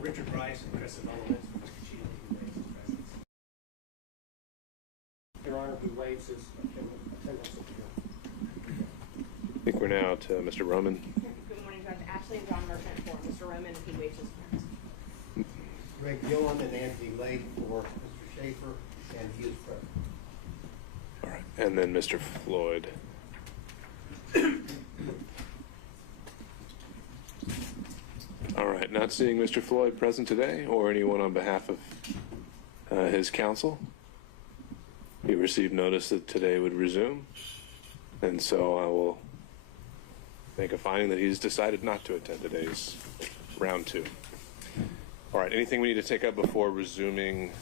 Richard Price and Chris Elements for Mr. Shealy, who waives his presence. Your Honor, who waives his attendance at the hearing. I think we're now to Mr. Roman. Good morning, Judge Ashley and John Merchant for Mr. Roman, and he waives his appearance. Greg Gillen and Anthony Lake for Mr. Schaefer, and he is present. All right, and then Mr. Floyd. All right, not seeing Mr. Floyd present today or anyone on behalf of his counsel. He received notice that today would resume, and so I will make a finding that he's decided not to attend today's round 2. All right, anything we need to take up before resuming?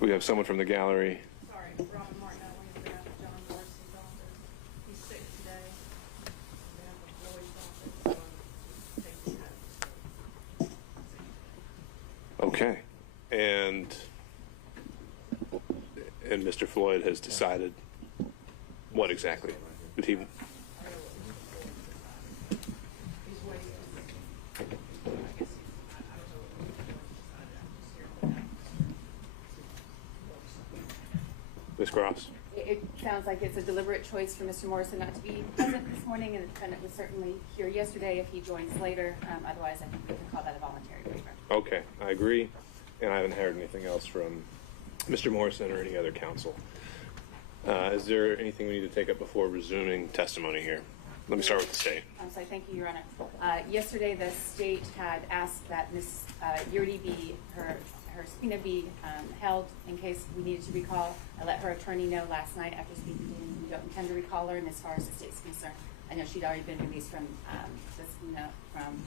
We have someone from the gallery. Sorry, Robin Martin, I wanted to bring up John Morrison's office. He's sick today. Okay, and Mr. Floyd has decided what exactly? Did he? Ms. Cross? It sounds like it's a deliberate choice for Mr. Morrison not to be present this morning, and the defendant was certainly here yesterday if he joins later. Otherwise, I think we can call that a voluntary waiver. Okay, I agree, and I haven't heard anything else from Mr. Morrison or any other counsel. Is there anything we need to take up before resuming testimony here? Let me start with the state. I'm sorry, thank you, Your Honor. Yesterday, the state had asked that Ms. Yurdi be, her subpoena be held in case we needed to recall. I let her attorney know last night after speaking to him. We don't intend to recall her, and as far as the state's concerned, I know she'd already been released from the subpoena from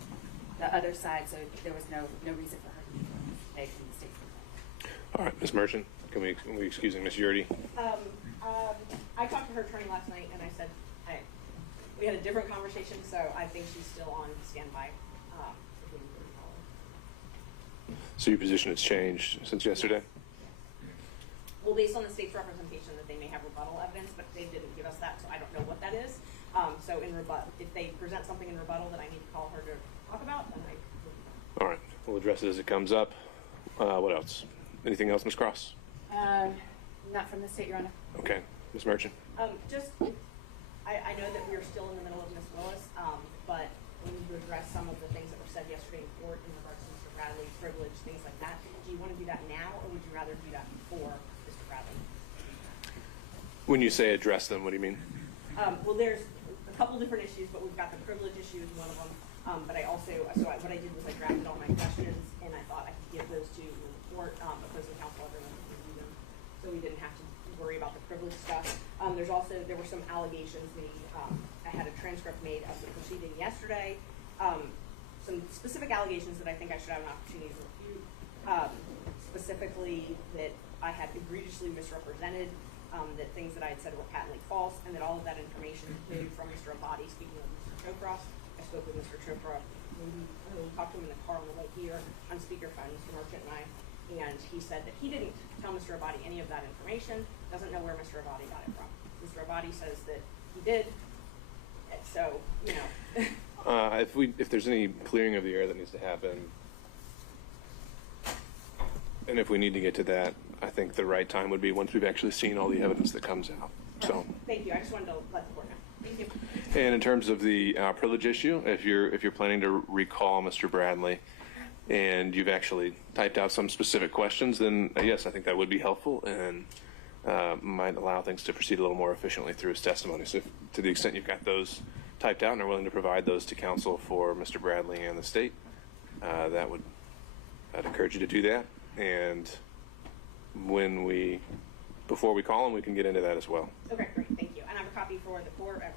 the other side, so there was no reason for her to be today from the state's concerned. All right, Ms. Merchant, can we excuse Ms. Yurdi? I talked to her attorney last night, and I said we had a different conversation, so I think she's still on standby. So your position has changed since yesterday? Well, based on the state's representation that they may have rebuttal evidence, but they didn't give us that, so I don't know what that is. So in rebuttal, if they present something in rebuttal that I need to call her to talk about, then I will. All right, we'll address it as it comes up. What else? Anything else, Ms. Cross? Not from the state, Your Honor. Okay, Ms. Merchant? I know that we're still in the middle of Ms. Willis, but we need to address some of the things that were said yesterday in court in regards to Mr. Bradley's privilege, things like that. Do you want to do that now, or would you rather do that before Mr. Bradley? When you say address them, what do you mean? Well, there's a couple different issues, but we've got the privilege issue is one of them. But I also, what I did was I drafted all my questions, and I thought I could give those to the court, opposing counsel, everyone could review them, so we didn't have to worry about the privilege stuff. There were some allegations made. I had a transcript made of the proceeding yesterday. Some specific allegations that I think I should have an opportunity to refute. Specifically that I had egregiously misrepresented, that things that I had said were patently false, and that all of that information came from Mr. Abadi. Speaking of Mr. Chopra, I spoke with Mr. Chopra. We talked to him in the car on the way here on speakerphone, Mr. Merchant and I. And he said that he didn't tell Mr. Abadi any of that information, doesn't know where Mr. Abadi got it from. Mr. Abadi says that he did, so, you know. If there's any clearing of the air that needs to happen, and if we need to get to that, I think the right time would be once we've actually seen all the evidence that comes out. So. Thank you, I just wanted to let the court know. Thank you. And in terms of the privilege issue, if you're planning to recall Mr. Bradley, and you've actually typed out some specific questions, then yes, I think that would be helpful and might allow things to proceed a little more efficiently through his testimony. So to the extent you've got those typed out and are willing to provide those to counsel for Mr. Bradley and the state, I'd encourage you to do that. And before we call him, we can get into that as well. Okay, great, thank you. And I have a copy for the court, I have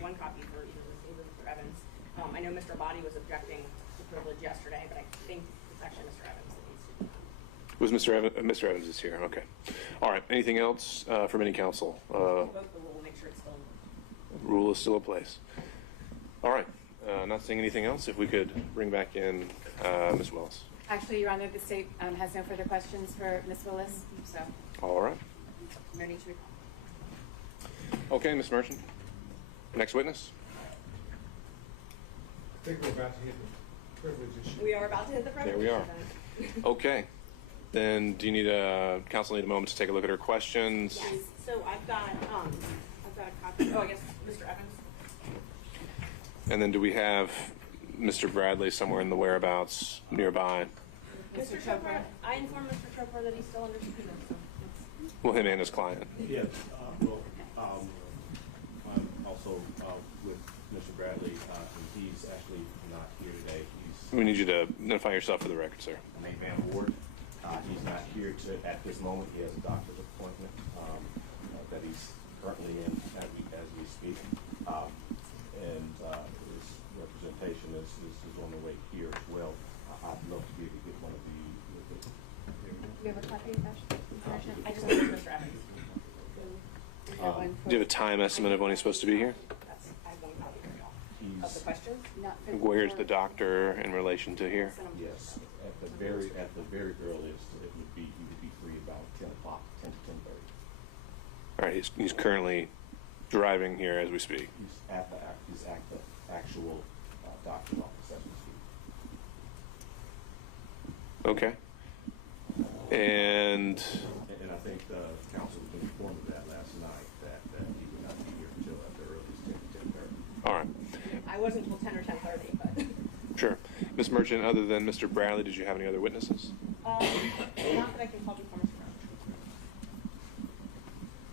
one copy for either Mr. Evans. I know Mr. Abadi was objecting to privilege yesterday, but I think it's actually Mr. Evans that needs to do that. Mr. Evans is here, okay. All right, anything else from any counsel? Invoke the rule, make sure it's still in. Rule is still in place. All right, not seeing anything else. If we could bring back in Ms. Willis. Actually, Your Honor, the state has no further questions for Ms. Willis, so. All right. No need to recall. Okay, Ms. Merchant. Next witness. I think we're about to hit privilege issue. We are about to hit the There we are. presentation. Okay. Then do you need council need a moment to take a look at her questions? Yes, so I've got a copy, I guess, Mr. Evans. And then do we have Mr. Bradley somewhere in the whereabouts nearby? Mr. Chopra, I informed Mr. Chopra that he's still under subpoena, so. Well, him and his client. Yeah, I'm also with Mr. Bradley, and he's actually not here today. We need you to identify yourself for the record, sir. Nate Van Ward. He's not here at this moment. He has a doctor's appointment that he's currently in as we speak. And his representation is on the way here as well. I'd love to be able to get one of the Do you have a copy of that information? I just informed Mr. Evans. Is there one Do you have a time estimate of when he's supposed to be here? I have one copy right now. Of the questions? not for- Where's the doctor in relation to here? Yes, at the very earliest, he would be free about 10 o'clock, 10 to 10:30. All right, he's currently driving here as we speak. He's at the actual doctor's office as we speak. Okay. And And I think the council was informed of that last night, that he would not be here until at the earliest 10 to 10:30. all right, I wasn't until 10 or 10:30, but. sure. Ms. Merchant, other than Mr. Bradley, did you have any other witnesses? Not that I can call before Mr. Brown.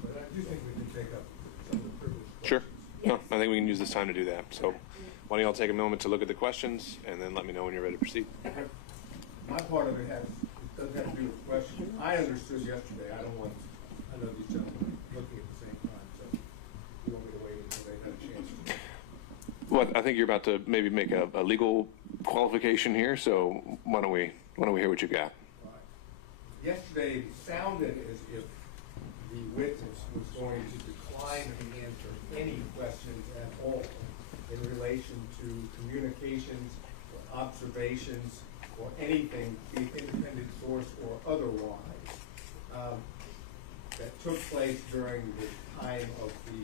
But I do think we can take up some of the privilege Sure. questions. No, I think we can use this time to do that. So why don't y'all take a moment to look at the questions and then let me know when you're ready to proceed. My part of it doesn't have to do with the question. I understood yesterday, I know these gentlemen are looking at the same time, so you want me to wait until they've had a chance to. Well, I think you're about to maybe make a legal qualification here, so why don't we hear what you got? All right. Yesterday, it sounded as if the witness was going to decline to answer any questions at all in relation to communications or observations or anything, be it independent source or otherwise, that took place during the time of the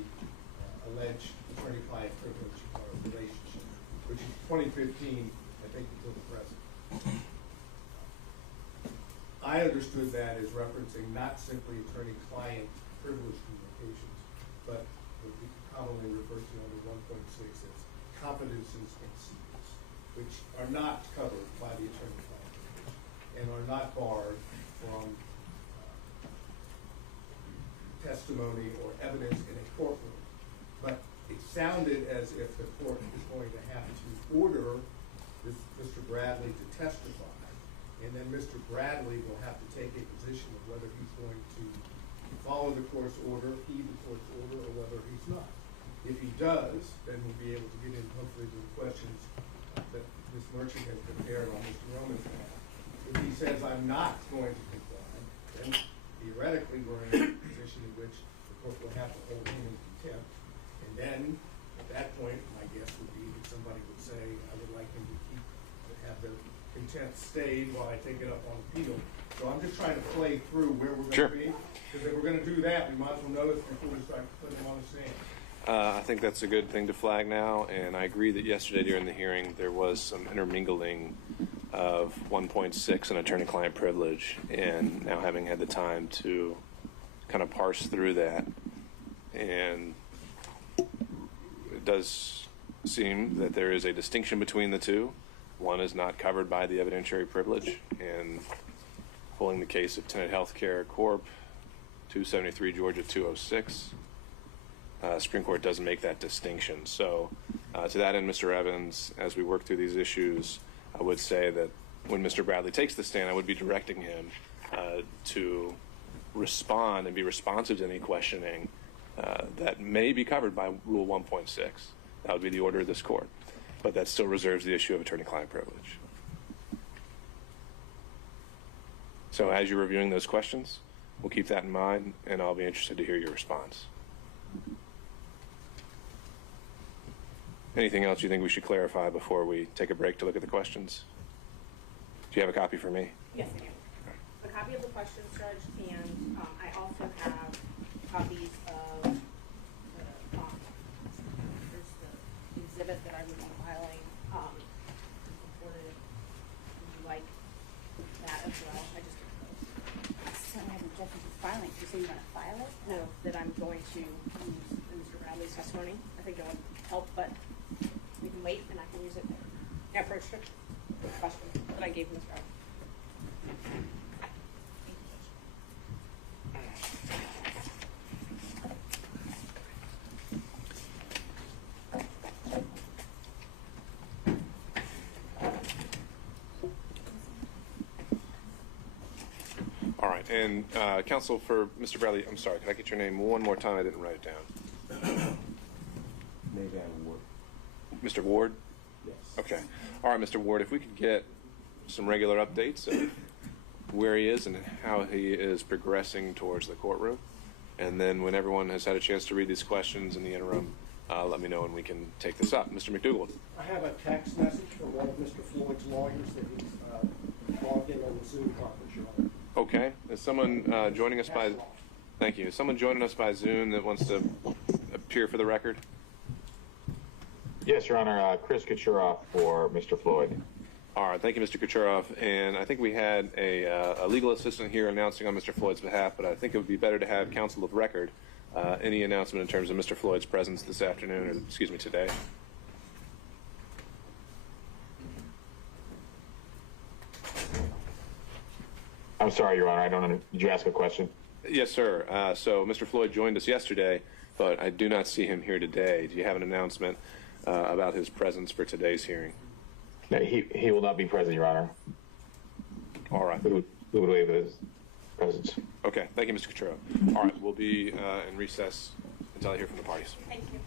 alleged attorney-client privilege relationship, which is 2015, I think, until the present. I understood that as referencing not simply attorney-client privilege communications, but what we commonly refer to under 1.6 as confidences and secrets, which are not covered by the attorney-client privilege and are not barred from testimony or evidence in a courtroom. But it sounded as if the court is going to have to order Mr. Bradley to testify, and then Mr. Bradley will have to take a position of whether he's going to follow the court's order, heed the court's order, or whether he's not. If he does, then we'll be able to get in hopefully to the questions that Ms. Merchant has prepared on Mr. Roman's behalf. If he says, I'm not going to comply, then theoretically we're in a position in which the court will have to hold him in contempt. And then, at that point, my guess would be that somebody would say, I would like him to have the contempt stayed while I take it up on appeal. So I'm just trying to play through where we're going to be. Because if we're going to do that, we might as well know this before we start putting him on the stand. I think that's a good thing to flag now, and I agree that yesterday during the hearing there was some intermingling of 1.6 and attorney-client privilege, and now having had the time to kind of parse through that, and it does seem that there is a distinction between the two. One is not covered by the evidentiary privilege, and pulling the case of Tenet Healthcare Corp., 273 Georgia 206. Supreme Court doesn't make that distinction. So to that end, Mr. Evans, as we work through these issues, I would say that when Mr. Bradley takes the stand, I would be directing him to respond and be responsive to any questioning that may be covered by Rule 1.6. That would be the order of this court. But that still reserves the issue of attorney-client privilege. So as you're reviewing those questions, we'll keep that in mind, and I'll be interested to hear your response. Anything else you think we should clarify before we take a break to look at the questions? Do you have a copy for me? Yes, I do. A copy of the questions, Judge, and I also have copies of there's the exhibit that I would be filing, reported use it. Yeah, for sure. Good question that I gave Mr. Allen. All right, and counsel for Mr. Bradley, I'm sorry, can I get your name one more time? I didn't write it down. Maybe I would. Mr. Ward? Yes. Okay. All right, Mr. Ward, if we could get some regular updates of where he is and how he is progressing towards the courtroom. And then when everyone has had a chance to read these questions in the interim, let me know and we can take this up. Mr. McDougald. I have a text message from one of Mr. Floyd's lawyers that he's logged in on the Zoom conference, Your Honor. Okay. Is someone joining us by... Thank you. Is someone joining us by Zoom that wants to appear for the record? Yes, Your Honor. Chris Kucherov for Mr. Floyd. All right. Thank you, Mr. Kucherov. And I think we had a legal assistant here announcing on Mr. Floyd's behalf, but I think it would be better to have counsel of record any announcement in terms of Mr. Floyd's presence this afternoon, or excuse me, today. I'm sorry, Your Honor. I don't know. Did you ask a question? Yes, sir. So Mr. Floyd joined us yesterday, but I do not see him here today. Do you have an announcement about his presence for today's hearing? No, he will not be present, Your Honor. All right. We would waive his presence. Okay. Thank you, Mr. Kucherov. All right. We'll be in recess until I hear from the parties. Thank you.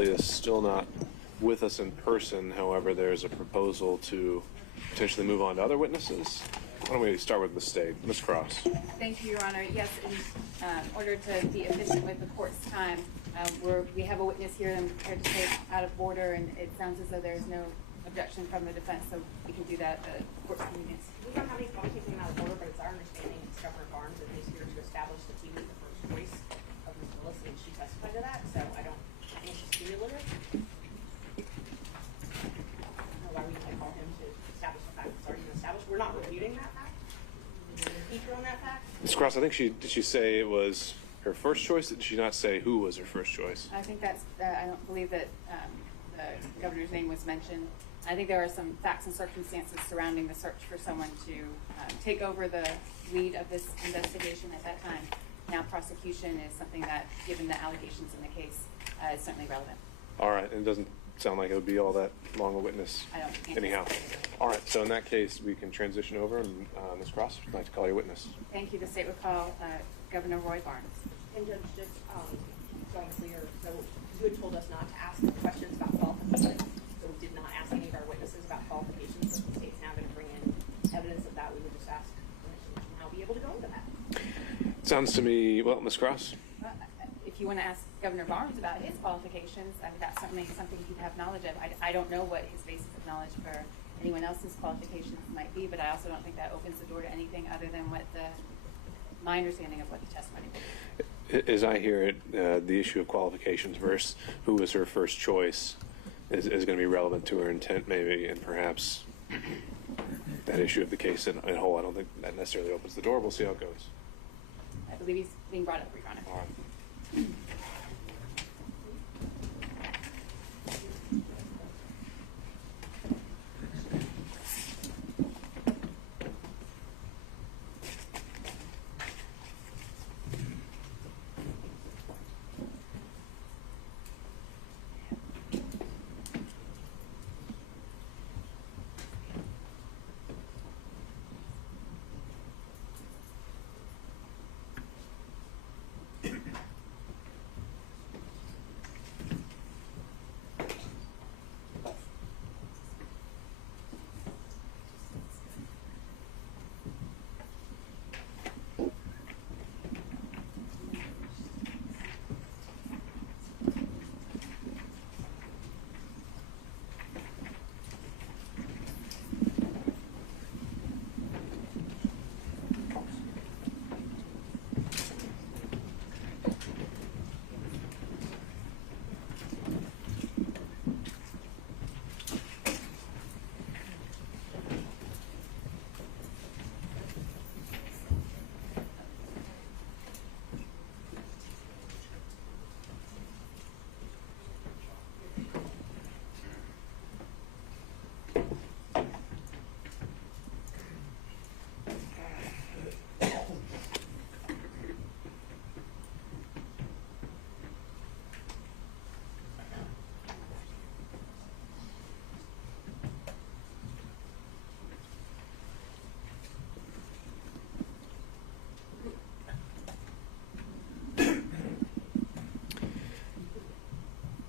is still not with us in person. However, there's a proposal to potentially move on to other witnesses. Why don't we start with the state? Ms. Cross. Thank you, Your Honor. Yes, in order to be efficient with the court's time, we have a witness here that I'm prepared to take out of order, and it sounds as though there's no objection from the defense, so we can do that at the court's convenience. We don't have any problem taking them out of order, but it's our understanding that Governor Barnes is here to establish that he was the first choice of Ms. Willis, and she testified to that, so I think it's cumulative. I don't know why we need to call him to establish the fact that's already been established. We're not refuting that fact. We're impeach her on that fact. Ms. Cross, I think did she say it was her first choice? Did she not say who was her first choice? I think that's, I don't believe that the governor's name was mentioned. I think there are some facts and circumstances surrounding the search for someone to take over the lead of this investigation at that time. Now prosecution is something that, given the allegations in the case, is certainly relevant. All right, and it doesn't sound like it would be all that long a witness I don't anyhow. All right, so in that case, we can transition over, and Ms. Cross, I'd like to call your witness. Thank you. The state would call Governor Roy Barnes. And Judge, just so I'm clear, so you had told us not to ask questions about qualifications, so we did not ask any of our witnesses about qualifications. So if the state's now going to bring in evidence of that, we would just ask permission to now be able to go into that. Sounds to me, well, Ms. Cross. If you want to ask Governor Barnes about his qualifications, that's certainly something he'd have knowledge of. I don't know what his basis of knowledge for anyone else's qualifications might be, but I also don't think that opens the door to anything other than what my understanding of what the testimony was. As I hear it, the issue of qualifications versus who was her first choice is going to be relevant to her intent, maybe, and perhaps that issue of the case in whole. I don't think that necessarily opens the door. We'll see how it goes. I believe he's being brought up, Your Honor. All right.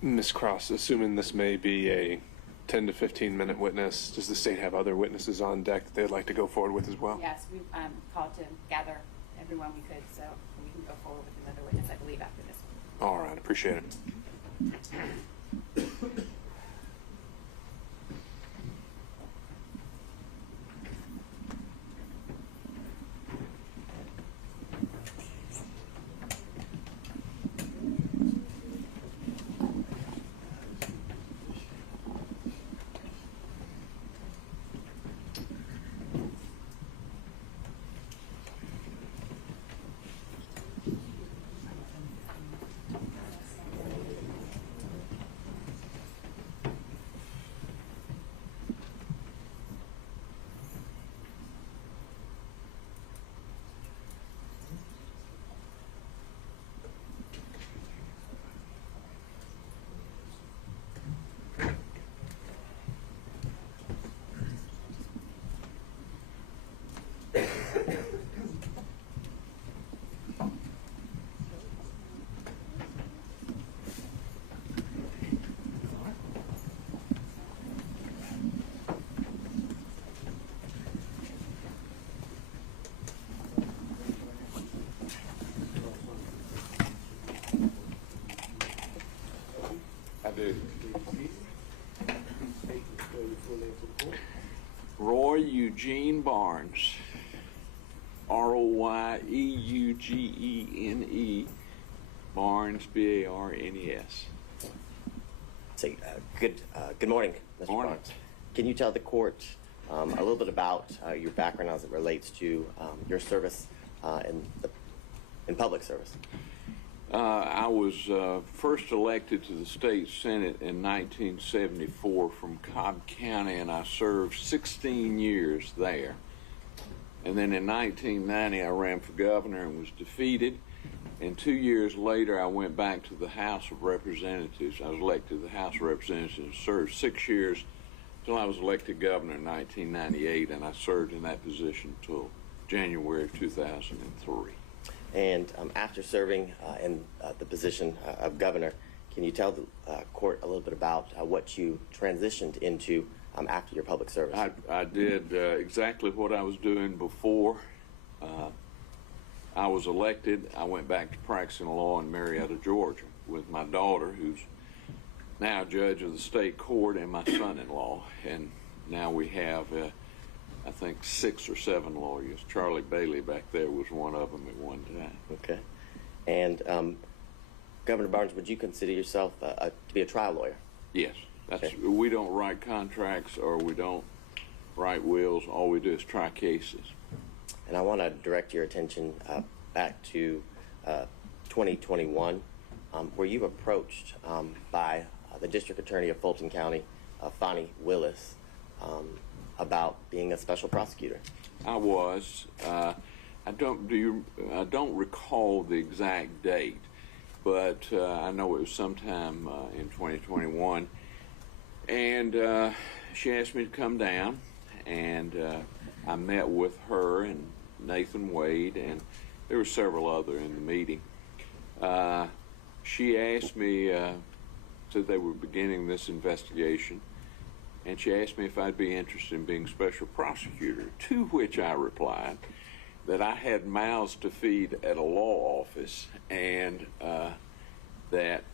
Ms. Cross, assuming this may be a 10 to 15 minute witness, does the state have other witnesses on deck that they'd like to go forward with as well? Yes, we've called to gather everyone we could, so we can go forward with another witness, I believe, after this one. All right, appreciate it. do. Please state and spell your full name for the court. Roy Eugene Barnes, Royeugene, Barnes, Barnes. Say, good morning, Mr. Morning. Barnes. Can you tell the court a little bit about your background as it relates to your service in public service? I was first elected to the state senate in 1974 from Cobb County, and I served 16 years there. And then in 1990, I ran for governor and was defeated. And 2 years later, I went back to the House of Representatives. I was elected to the House of Representatives and served 6 years until I was elected governor in 1998, and I served in that position until January of 2003. And after serving in the position of governor, can you tell the court a little bit about what you transitioned into after your public service? I did exactly what I was doing before I was elected. I went back to practicing law in Marietta, Georgia, with my daughter, who's now a judge of the state court, and my son-in-law. And now we have, I think, 6 or 7 lawyers. Charlie Bailey back there was one of them at one time. Okay. And Governor Barnes, would you consider yourself to be a trial lawyer? Yes. That's, Okay. We don't write contracts or we don't write wills. All we do is try cases. And I want to direct your attention back to 2021, where you approached by the District Attorney of Fulton County, Fani, Willis, about being a special prosecutor. I was. I don't recall the exact date, but I know it was sometime in 2021. And she asked me to come down, and I met with her and Nathan Wade, and there were several other in the meeting. She asked me, said they were beginning this investigation, and she asked me if I'd be interested in being special prosecutor, to which I replied that I had mouths to feed at a law office, and that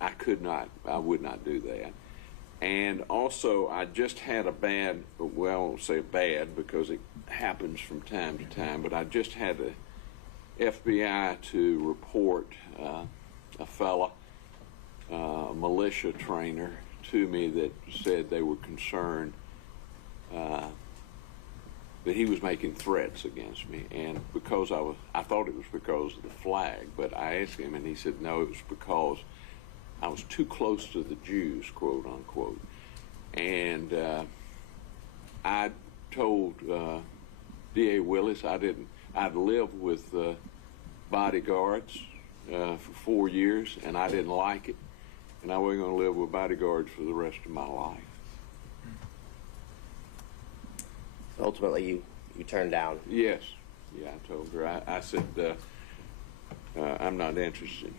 I would not do that. And also, I just had a bad, well, I won't say bad because it happens from time to time, but I just had the FBI to report a fella, a militia trainer, to me that said they were concerned that he was making threats against me. And because I thought it was because of the flag, but I asked him and he said, no, it was because I was too close to the Jews, quote unquote. And I told D.A. Willis I'd lived with bodyguards for 4 years, and I didn't like it. And I wasn't going to live with bodyguards for the rest of my life. Ultimately, you turned down. Yes. Yeah, I told her. I said, I'm not interested.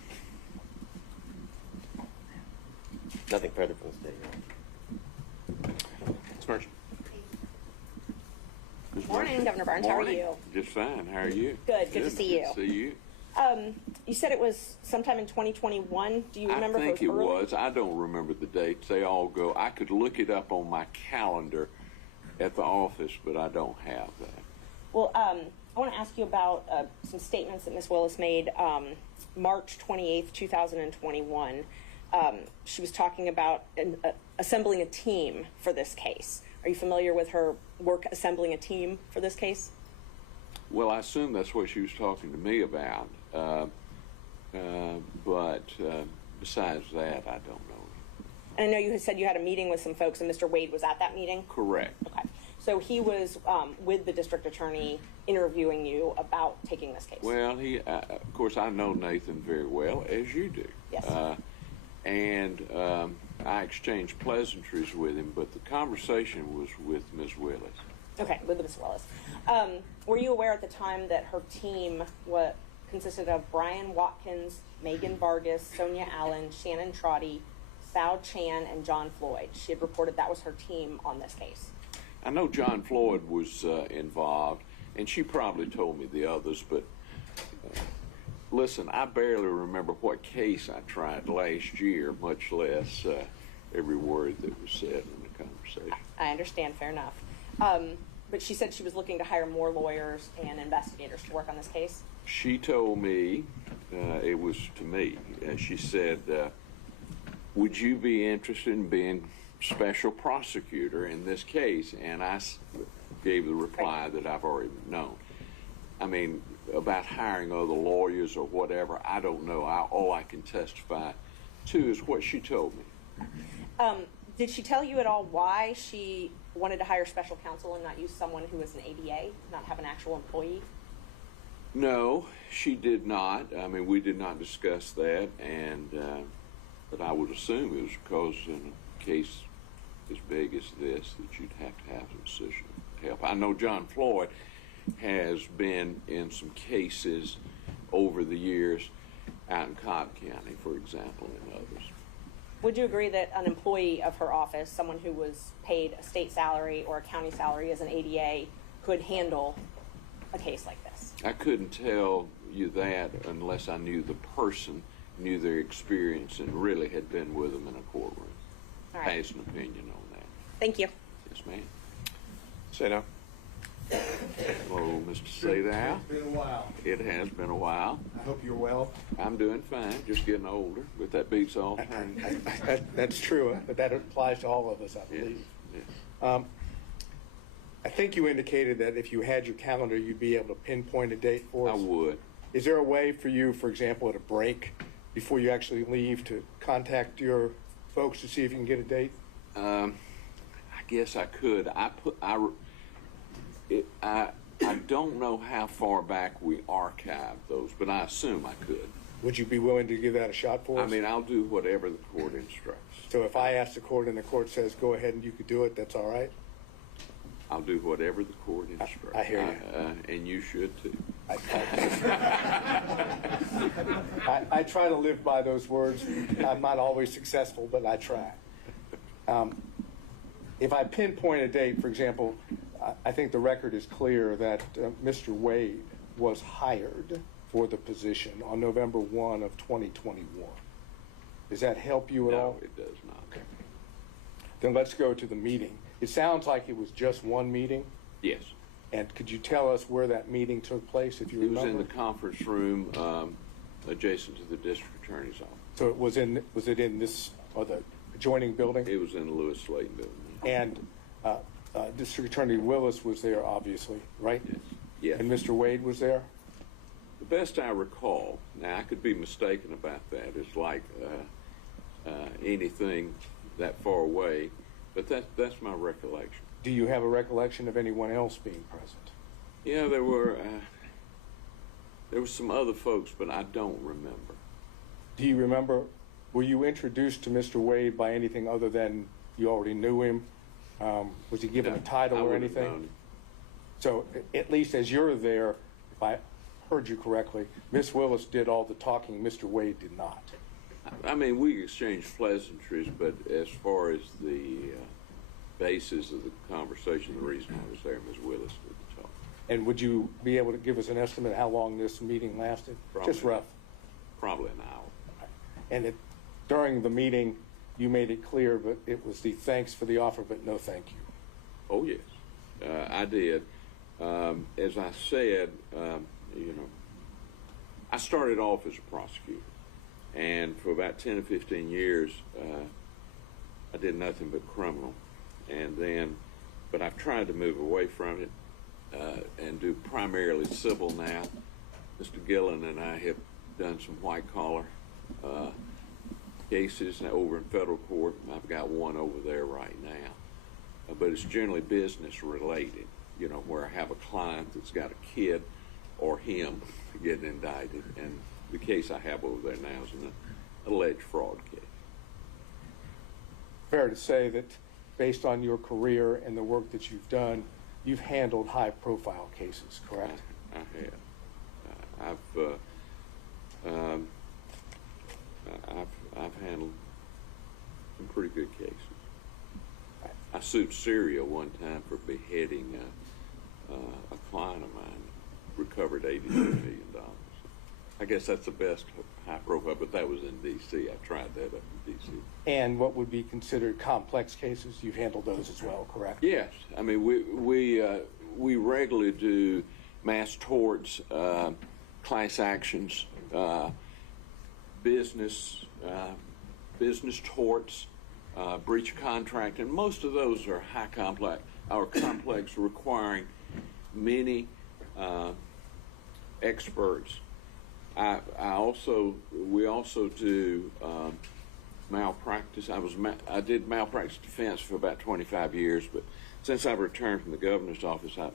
Nothing further from the state. Ms. Merchant. Ms. Morning, Marshall. Governor Barnes. How are Morning. you? Just fine. How are you? Good to see you. Good to see you. You said it was sometime in 2021. Do you remember? I think if it early? was. I don't remember the dates. They all go. I could look it up on my calendar at the office, but I don't have that. Well, I want to ask you about some statements that Ms. Willis made March 28th, 2021. She was talking about assembling a team for this case. Are you familiar with her work assembling a team for this case? Well, I assume that's what she was talking to me about. But besides that, I don't know. And I know you had said you had a meeting with some folks, and Mr. Wade was at that meeting? Correct. Okay. So he was with the district attorney interviewing you about taking this case? Well, of course, I know Nathan very well, as you do. Yes. And I exchanged pleasantries with him, but the conversation was with Ms. Willis. Okay, with Ms. Willis. Were you aware at the time that her team consisted of Brian Watkins, Megan Vargas, Sonia Allen, Shannon Trotty, Sal Chan, and John Floyd? She had reported that was her team on this case. I know John Floyd was involved, and she probably told me the others, but Listen, I barely remember what case I tried last year, much less every word that was said in the conversation. I understand, fair enough. But she said she was looking to hire more lawyers and investigators to work on this case. She told me, it was to me, she said, would you be interested in being special prosecutor in this case? And I gave the reply that I've already known. I mean, about hiring other lawyers or whatever, I don't know. All I can testify to is what she told me. Did she tell you at all why she wanted to hire special counsel and not use someone who was an ADA, not have an actual employee? No, she did not. I mean, we did not discuss that, and but I would assume it was because in a case as big as this that you'd have to have some decision help. I know John Floyd has been in some cases over the years out in Cobb County, for example, and others. Would you agree that an employee of her office, someone who was paid a state salary or a county salary as an ADA, could handle a case like this? I couldn't tell you that unless I knew the person, knew their experience, and really had been with them in a courtroom. All right. Pass an opinion on that. Thank you. Yes, ma'am. Say no. Hello, Mr. Sadow. It's been a while. It has been a while. I hope you're well. I'm doing fine, just getting older, but that beats all time. That's true, but that applies to all of us, I believe. Yes. I think you indicated that if you had your calendar, you'd be able to pinpoint a date for us. I would. Is there a way for you, for example, at a break, before you actually leave, to contact your folks to see if you can get a date? I guess I could. I don't know how far back we archived those, but I assume I could. Would you be willing to give that a shot for us? I mean, I'll do whatever the court instructs. So if I ask the court and the court says, go ahead and you could do it, that's all right? I'll do whatever the court instructs. I hear you. And you should too. I try to live by those words. I'm not always successful, but I try. If I pinpoint a date, for example, I think the record is clear that Mr. Wade was hired for the position on November 1 of 2021. Does that help you at all? No, it does not. Okay. Then let's go to the meeting. It sounds like it was just one meeting. Yes. And could you tell us where that meeting took place, if you remember? It was in the conference room adjacent to the district attorney's office. So it was in this, or the adjoining building? It was in the Lewis Slayton building. And District Attorney Willis was there, obviously, right? Yes. Yes. And Mr. Wade was there? The best I recall, now I could be mistaken about that, it's like anything that far away, but that's my recollection. Do you have a recollection of anyone else being present? Yeah, there were some other folks, but I don't remember. Do you remember, were you introduced to Mr. Wade by anything other than you already knew him? Was he given a title or anything? So at least as you're there, if I heard you correctly, Miss Willis did all the talking, Mr. Wade did not. I mean, we exchanged pleasantries, but as far as the basis of the conversation, the reason I was there, Ms. Willis did the talk. And would you be able to give us an estimate how long this meeting lasted? Probably, just rough. Probably an hour. And during the meeting, you made it clear, but it was the thanks for the offer, but no thank you. Oh, yes, I did. As I said, I started off as a prosecutor, and for about 10 or 15 years, I did nothing but criminal. And then, but I've tried to move away from it and do primarily civil now. Mr. Gillen and I have done some white-collar cases over in federal court. I've got one over there right now. But it's generally business related, where I have a client that's got a kid or him getting indicted. And the case I have over there now is an alleged fraud case. Fair to say that based on your career and the work that you've done, you've handled high-profile cases, correct? I have. I've handled some pretty good cases. I sued Syria one time for beheading a client of mine, recovered $82 million. I guess that's the best high profile, but that was in D.C. I tried that up in D.C. And what would be considered complex cases, you've handled those as well, correct? Yes, I mean we regularly do mass torts, class actions, business torts, breach of contract, and most of those are complex, requiring many experts. We also do malpractice. I did malpractice defense for about 25 years, but since I've returned from the governor's office, I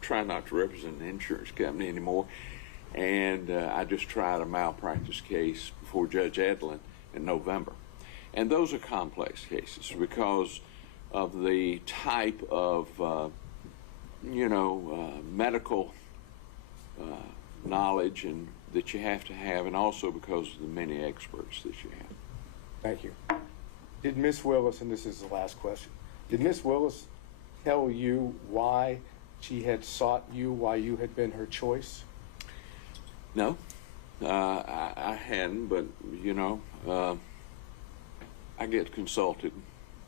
try not to represent an insurance company anymore, and I just tried a malpractice case before Judge Edlin in November. And those are complex cases because of the type of, medical knowledge and that you have to have, and also because of the many experts that you have. Thank you. Did Ms. Willis, and this is the last question, did Ms. Willis tell you why she had sought you, why you had been her choice? No, I hadn't, but, I get consulted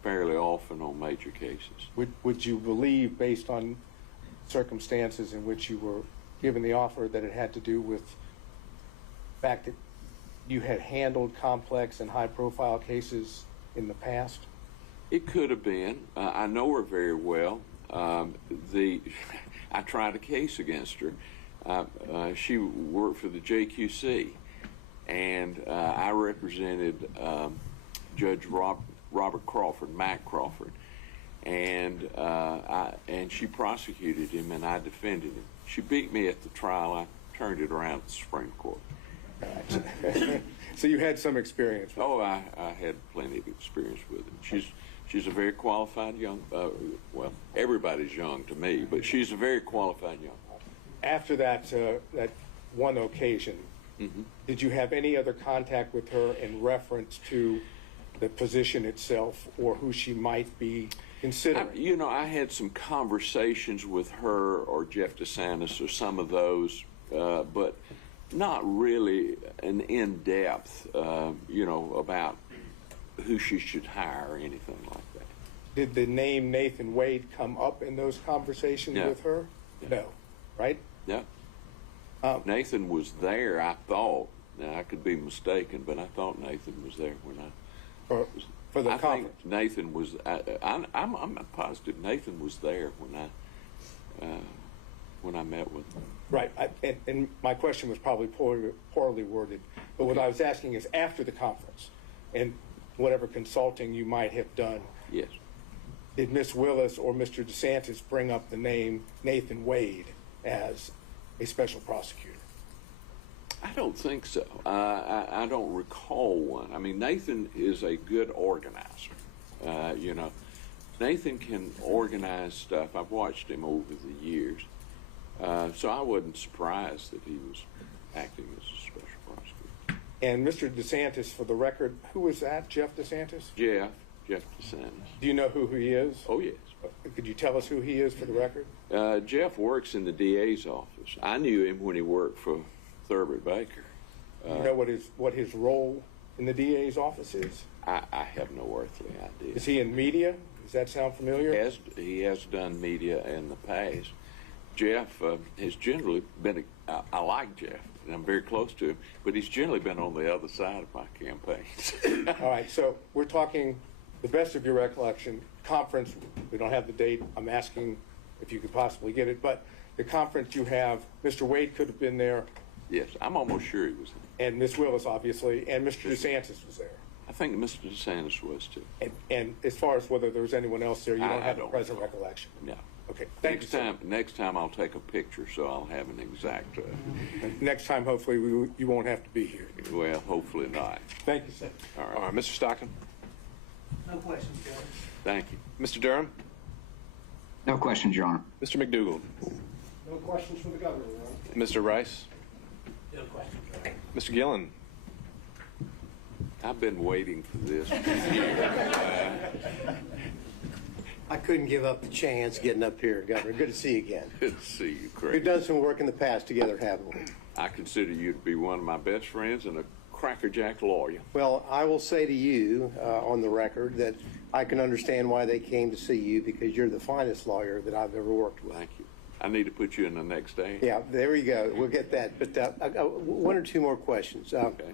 fairly often on major cases. Would you believe, based on circumstances in which you were given the offer, that it had to do with the fact that you had handled complex and high-profile cases in the past? It could have been. I know her very well. I tried a case against her. She worked for the JQC, and I represented Judge Robert Crawford, Mac Crawford, and she prosecuted him, and I defended him. She beat me at the trial. I turned it around at the Supreme Court. So you had some experience with her. I had plenty of experience with it. She's a very qualified young, well, everybody's young to me, but she's a very qualified young woman. After that one occasion, did you have any other contact with her in reference to the position itself or who she might be considering? I had some conversations with her or Jeff DeSantis or some of those, but not really an in-depth, about who she should hire or anything like that. Did the name Nathan Wade come up in those conversations with her? No. Right? No. Nathan was there, I thought. Now, I could be mistaken, but I thought Nathan was there when for the I conference. think Nathan was. I'm positive Nathan was there when I met with him. Right, and my question was probably poorly worded, but what I was asking is after the conference and whatever consulting you might have done. Yes. Did Ms. Willis or Mr. DeSantis bring up the name Nathan Wade as a special prosecutor? I don't think so. I don't recall one. I mean, Nathan is a good organizer. Nathan can organize stuff. I've watched him over the years. So I wasn't surprised that he was acting as a special prosecutor. And Mr. DeSantis, for the record, who was that? Jeff DeSantis? Jeff DeSantis. Do you know who he is? Oh, yes. Could you tell us who he is for the record? Jeff works in the DA's office. I knew him when he worked for Thurber Baker. You know what his role in the DA's office is? I have no earthly idea. Is he in media? Does that sound familiar? He has done media in the past. Jeff has generally been, I like Jeff, and I'm very close to him, but he's generally been on the other side of my campaigns. All right, so we're talking, the best of your recollection, conference, we don't have the date, I'm asking if you could possibly get it, but the conference you have, Mr. Wade could have been there. Yes, I'm almost sure he was there. And Ms. Willis, obviously, and Mr. DeSantis was there. I think Mr. DeSantis was too. And as far as whether there was anyone else there, you don't have a present recollection? No. Okay, thank you. Next time I'll take a picture so I'll have an exact. Next time, hopefully, you won't have to be here. Well, hopefully not. Thank you, sir. All right, Mr. Stockton. No questions, Judge. Thank you. Mr. Durham. No questions, Your Honor. Mr. McDougall. No questions for the governor, Your Honor. Mr. Rice. No questions, Judge. Mr. Gillen. I've been waiting for this. I couldn't give up the chance getting up here, Governor. Good to see you again. Good to see you, Craig. We've done some work in the past together, haven't we? I consider you to be one of my best friends and a crackerjack lawyer. Well, I will say to you on the record that I can understand why they came to see you, because you're the finest lawyer that I've ever worked with. Thank you. I need to put you in the next day. Yeah, there you go. We'll get that. But one or two more questions. Okay.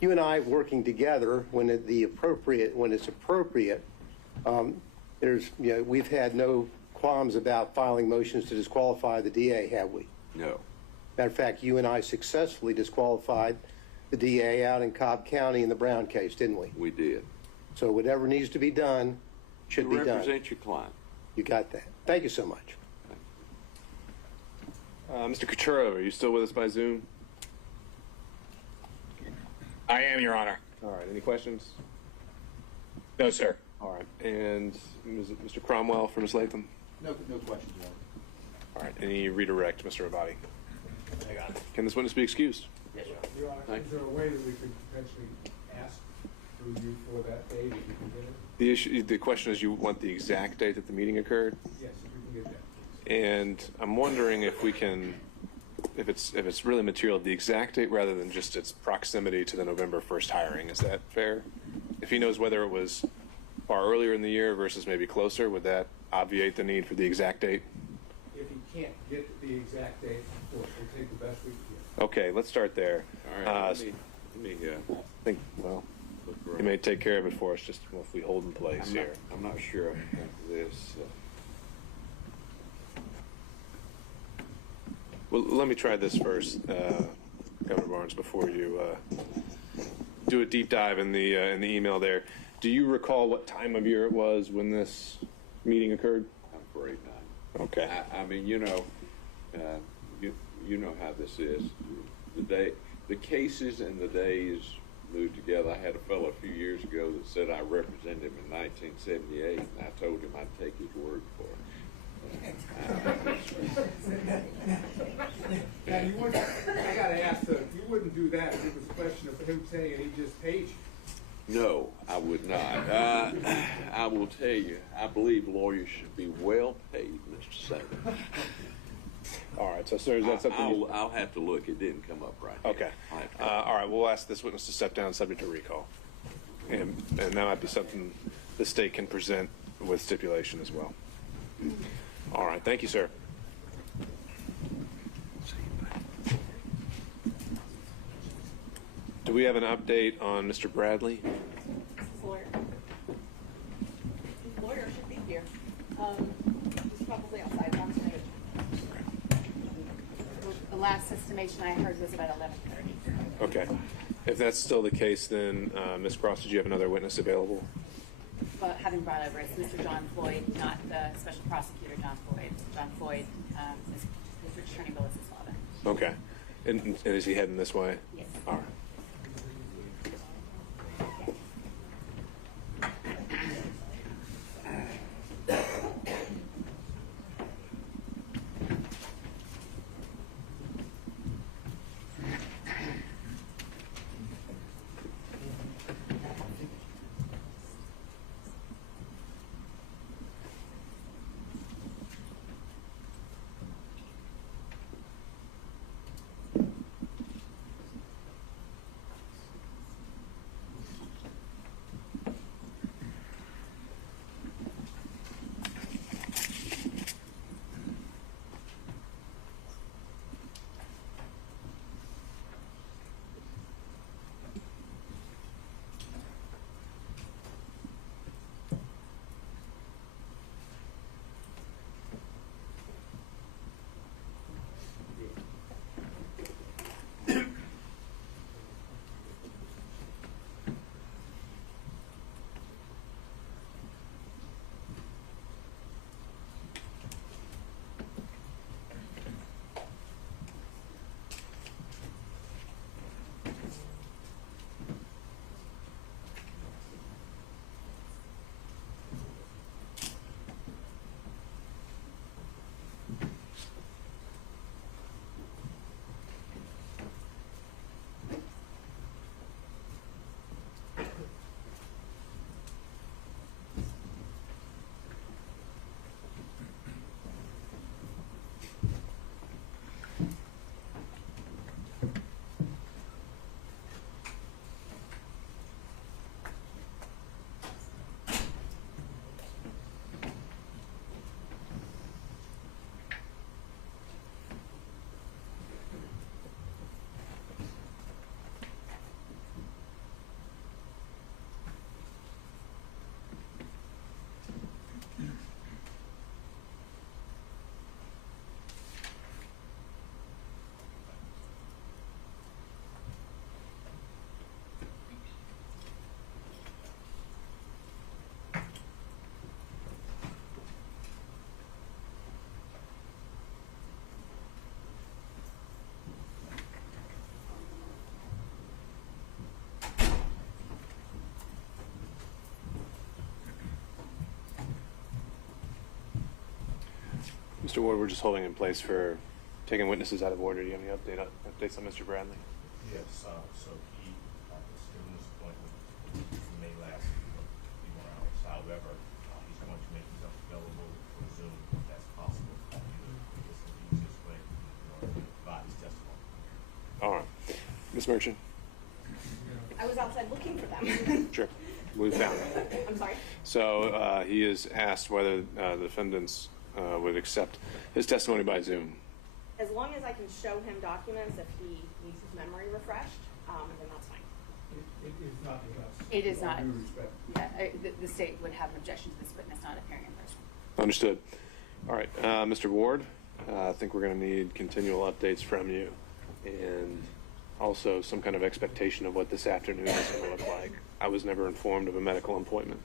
You and I working together when it's appropriate. We've had no qualms about filing motions to disqualify the DA, have we? No. Matter of fact, you and I successfully disqualified the DA out in Cobb County in the Brown case, didn't we? We did. So whatever needs to be done should be done. Represent your client. You got that. Thank you so much. Mr. Couture, are you still with us by Zoom? I am, Your Honor. All right. Any questions? No, sir. All right. And Mr. Cromwell for Ms. Latham? No questions, Your Honor. All right. Any redirect, Mr. Abadi? Can this witness be excused? Your Honor, is there a way that we could potentially ask through you for that date if you can get it? The question is, you want the exact date that the meeting occurred? Yes, if you can get that, please. And I'm wondering if we can, if it's really material, the exact date rather than just its proximity to the November 1st hiring. Is that fair? If he knows whether it was far earlier in the year versus maybe closer, would that obviate the need for the exact date? If you can't get the exact date, of course, we'll take the best we can get. Okay, let's start there. All right. Let me I think, well, look he around. may take care of it for us just if we hold in place here. I'm not sure of this. Well, let me try this first, Governor Barnes, before you do a deep dive in the email there. Do you recall what time of year it was when this meeting occurred? I'm afraid not. Okay. I mean, you know how this is. The cases and the days moved together. I had a fellow a few years ago that said I represented him in 1978, and I told him I'd take his word for it. Now, I gotta ask, though, you wouldn't do that if it was a question of him saying he just paid you. No, I would not. I will tell you, I believe lawyers should be well paid, Mr. Senator. All right, so sir, is that something I'll have to look. It didn't come up right here. Okay. All right, we'll ask this witness to step down subject to recall. And that might be something the state can present with stipulation as well. All right, thank you, sir. Do we have an update on Mr. Bradley? Lawyer. Lawyer should be here. He's probably outside downstairs. The last estimation I heard was about 11:30. Okay. If that's still the case, then Ms. Cross, did you have another witness available? But having brought over, it's Mr. John Floyd, not the special prosecutor John Floyd. John Floyd is District Attorney Willis's father. Okay. And is he heading this way? Yes. All right. Mr. Ward, we're just holding in place for taking witnesses out of order. Do you have any updates on Mr. Bradley? Yes, so he was given this appointment in May last, a few more hours. However, he's going to make himself available for Zoom if that's possible. It's the easiest way to provide his testimony. All right. Ms. Merchant? I was outside looking for them. Sure. We found them. I'm sorry? So he is asked whether the defendants would accept his testimony by Zoom. As long as I can show him documents if he needs his memory refreshed, then that's fine. It is not with us. It is With all not. due respect. Yeah, the state would have an objection to this witness not appearing in person. Understood. All right. Mr. Ward, I think we're going to need continual updates from you and also some kind of expectation of what this afternoon is going to look like. I was never informed of a medical appointment,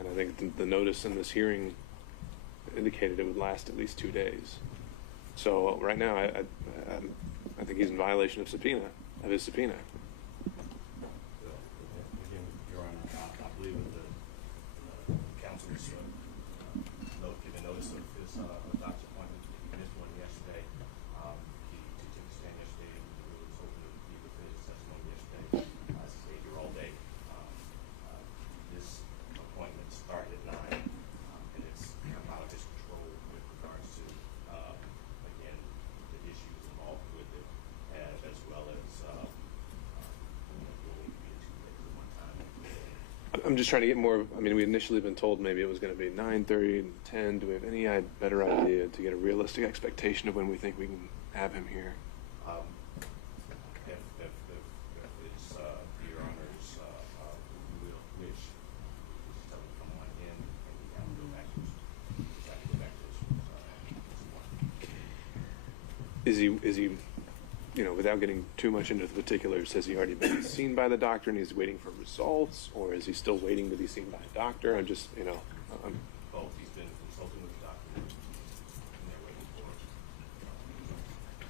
and I think the notice in this hearing indicated it would last at least 2 days. So right now, I think he's in violation of his subpoena. Again, Your Honor, I believe that the counsel's given notice of his doctor's appointment. He missed one yesterday. He took a stand yesterday and was hoping to be with his testimony yesterday. As he stayed here all day. This appointment started at 9, and it's come out of his control with regards to, again, the issues involved with it, as well as going to be 2 days at one time. I'm just trying to get more. I mean, we initially been told maybe it was going to be 9:30 and 10. Do we have any better idea to get a realistic expectation of when we think we can have him here? If it's Your Honor's will wish, just tell him to come on in and we have to go back to this one. Is he, without getting too much into the particulars, has he already been seen by the doctor and he's waiting for results, or is he still waiting to be seen by a doctor? I'm just, Both. He's been consulting with the doctor and they're waiting for it.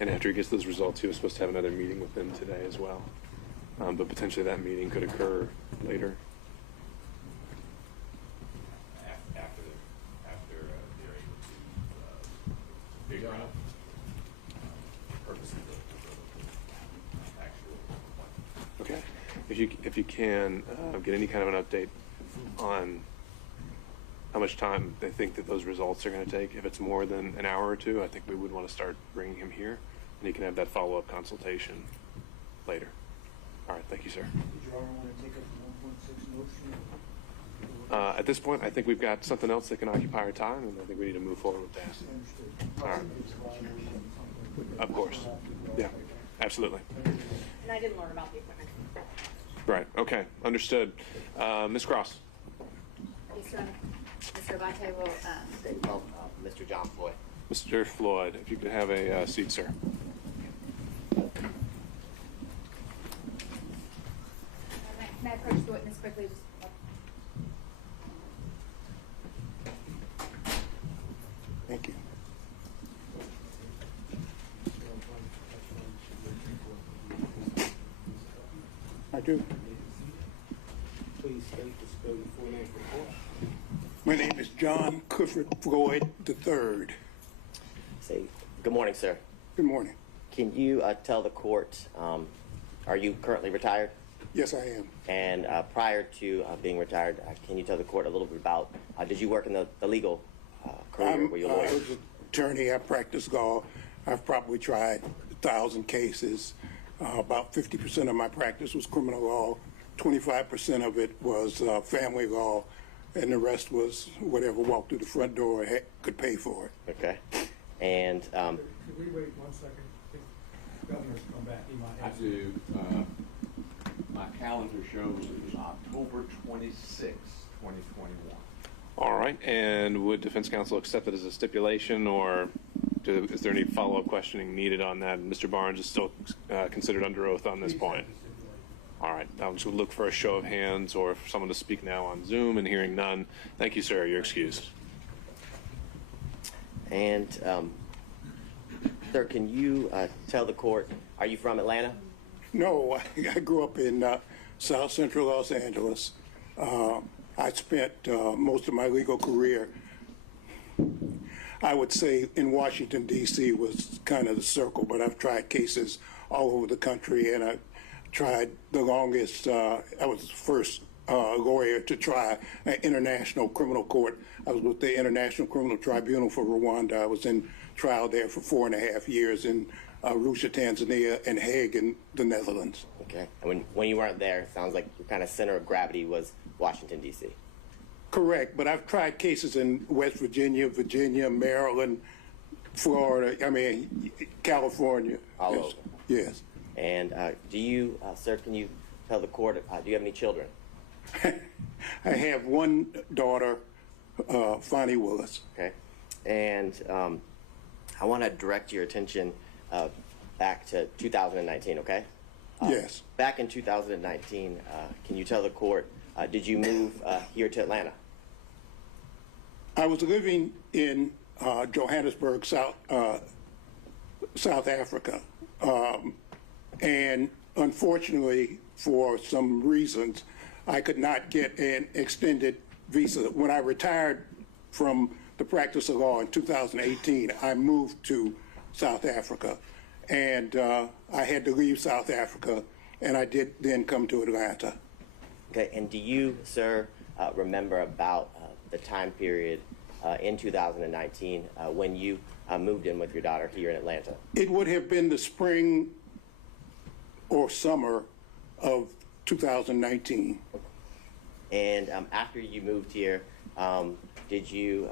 and after he gets those results, he was supposed to have another meeting with them today as well. But potentially that meeting could occur later. After they're able to figure out the purpose of the actual appointment. Okay. If you can get any kind of an update on how much time they think that those results are going to take. If it's more than an hour or two, I think we would want to start bringing him here, and he can have that follow-up consultation later. All right. Thank you, sir. Did Your Honor want to take up the 1.6 motion? At this point, I think we've got something else that can occupy our time, and I think we need to move forward with that. Understood. All right. Of course. Yeah, absolutely. And I didn't learn about the equipment. Right. Okay. Understood. Ms. Cross. Yes, Your Honor. Mr. Abate will, Mr. John Floyd. Mr. Floyd, if you could have a seat, sir. may I approach the witness quickly? Thank you. I do. Please state the spell your full name for the court. My name is John Clifford Floyd III. Say, good morning, sir. Good morning. Can you tell the court, are you currently retired? Yes, I am. And prior to being retired, can you tell the court a little bit about, did you work in the legal career? Were you a I lawyer? was an attorney. I practiced law. I've probably tried 1,000 cases. About 50% of my practice was criminal law. 25% of it was family law, and the rest was whatever walked through the front door could pay for it. Okay. And Could we wait 1 second? If the governor's come back, he might I have. do. My calendar shows it was October 26, 2021. All right. And would defense counsel accept it as a stipulation, or is there any follow-up questioning needed on that? Mr. Barnes is still considered under oath on this point. All right. I'll just look for a show of hands or for someone to speak now on Zoom, and hearing none. Thank you, sir. You're excused. And, sir, can you tell the court, are you from Atlanta? No, I grew up in South Central Los Angeles. I spent most of my legal career. I would say in Washington, D.C. was kind of the circle, but I've tried cases all over the country, and I tried the longest. I was the first lawyer to try an international criminal court. I was with the International Criminal Tribunal for Rwanda. I was in trial there for 4.5 years in Arusha, Tanzania, and Hague in the Netherlands. Okay. And when you weren't there, it sounds like your kind of center of gravity was Washington, D.C. Correct, but I've tried cases in West Virginia, Maryland, Florida, California. All yes. over. Yes. And do you, sir, can you tell the court, do you have any children? I have one daughter, Fani Willis. Okay. And I want to direct your attention back to 2019, okay? Yes. Back in 2019, can you tell the court, did you move here to Atlanta? I was living in Johannesburg, South Africa, and unfortunately, for some reasons, I could not get an extended visa. When I retired from the practice of law in 2018, I moved to South Africa, and I had to leave South Africa, and I did then come to Atlanta. Okay, and do you, sir, remember about the time period in 2019 when you moved in with your daughter here in Atlanta? It would have been the spring or summer of 2019. And after you moved here, did you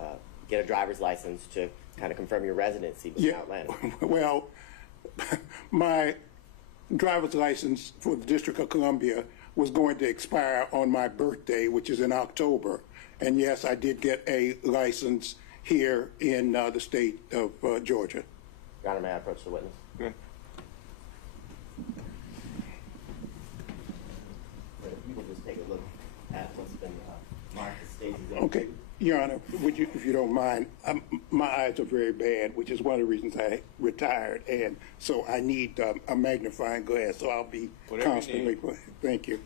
get a driver's license to kind of confirm your residency within Atlanta? Well, my driver's license for the District of Columbia was going to expire on my birthday, which is in October. And yes, I did get a license here in the state of Georgia. Your Honor, may I approach the witness? Yeah. If you could just take a look at what's been marked as Stacy's. Okay, Your Honor, would you, if you don't mind, my eyes are very bad, which is one of the reasons I retired, and so I need a magnifying glass, so I'll be constantly. Thank you.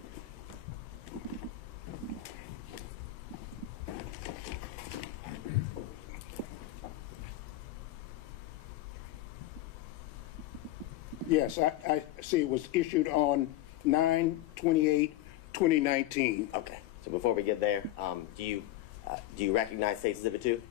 Yes, I see it was issued on 9/28/2019. Okay, so before we get there, do you recognize State's Exhibit 2?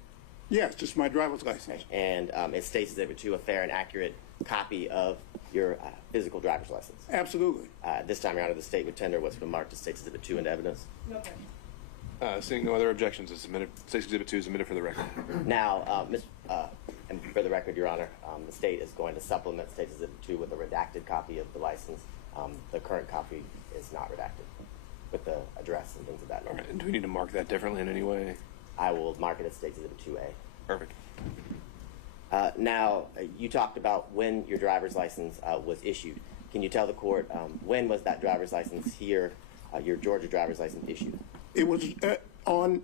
Yes, just my driver's license. And is State's Exhibit 2 a fair and accurate copy of your physical driver's license? Absolutely. This time, Your Honor, the State would tender what's been marked as State's Exhibit 2 into evidence. Seeing no other objections, is submitted. State's Exhibit 2 is submitted for the record. Now, and for the record, Your Honor, the State is going to supplement State's Exhibit 2 with a redacted copy of the license. The current copy is not redacted with the address and things of that nature. All right, and do we need to mark that differently in any way? I will mark it as State's Exhibit 2A. Perfect. Now, you talked about when your driver's license was issued. Can you tell the court when was that driver's license here, your Georgia driver's license issued? It was on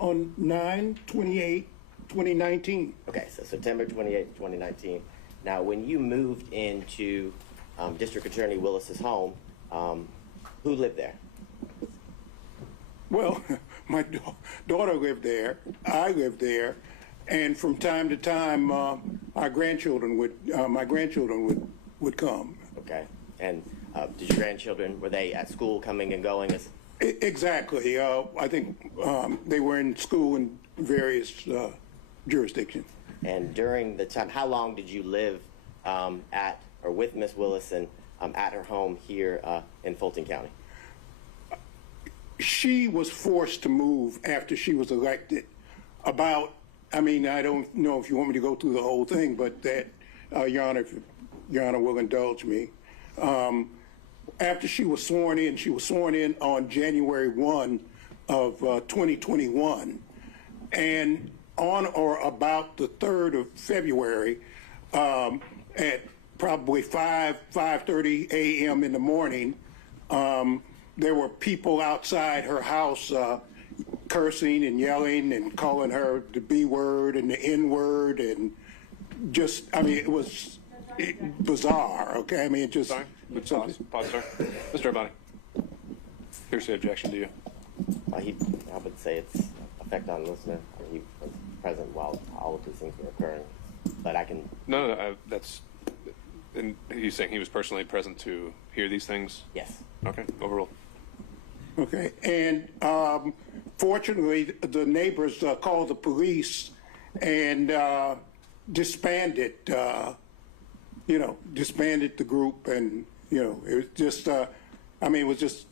9/28/2019. Okay, so September 28, 2019. Now, when you moved into District Attorney Willis's home, who lived there? Well, my daughter lived there. I lived there, and from time to time, my grandchildren would come. Okay, and did your grandchildren, were they at school coming and going? Exactly. I think they were in school in various jurisdictions. And during the time, how long did you live at or with Miss Willis and at her home here in Fulton County? She was forced to move after she was elected. I don't know if you want me to go through the whole thing, but that, Your Honor, if Your Honor will indulge me. After she was sworn in on January 1 of 2021, and on or about the 3rd of February, at probably 5:30 a.m. in the morning, there were people outside her house cursing and yelling and calling her the B word and the N word, and just, it was bizarre, okay? It just... Sorry? Pause, sir. Mr. Abadi. Here's the objection to you. I would say it's a effect on the listener. He was present while all of these things were occurring. But I can... No, that's... And he's saying he was personally present to hear these things? Yes. Okay, overruled. Okay, and fortunately, the neighbors called the police and disbanded the group, and, it was just, it was just,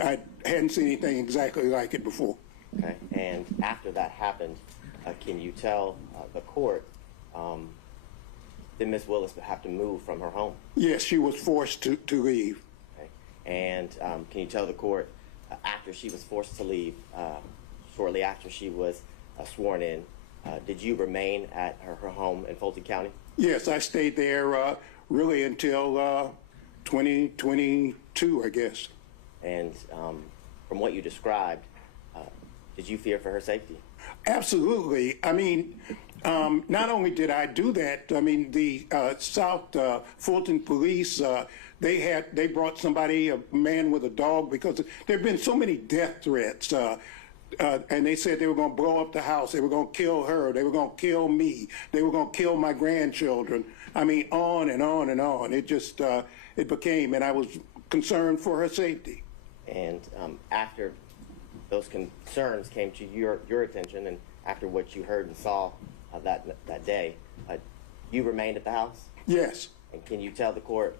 I hadn't seen anything exactly like it before. Okay, and after that happened, can you tell the court, did Ms. Willis have to move from her home? Yes, she was forced to leave. Okay, and can you tell the court, after she was forced to leave, shortly after she was sworn in, did you remain at her home in Fulton County? Yes, I stayed there really until 2022, I guess. And from what you described, did you fear for her safety? Absolutely. Not only did I do that, the South Fulton police, they brought somebody, a man with a dog, because there have been so many death threats. And they said they were going to blow up the house. They were going to kill her. They were going to kill me. They were going to kill my grandchildren. On and on and on. It just, it became, and I was concerned for her safety. And after those concerns came to your attention, and after what you heard and saw that day, you remained at the house? Yes. And can you tell the court,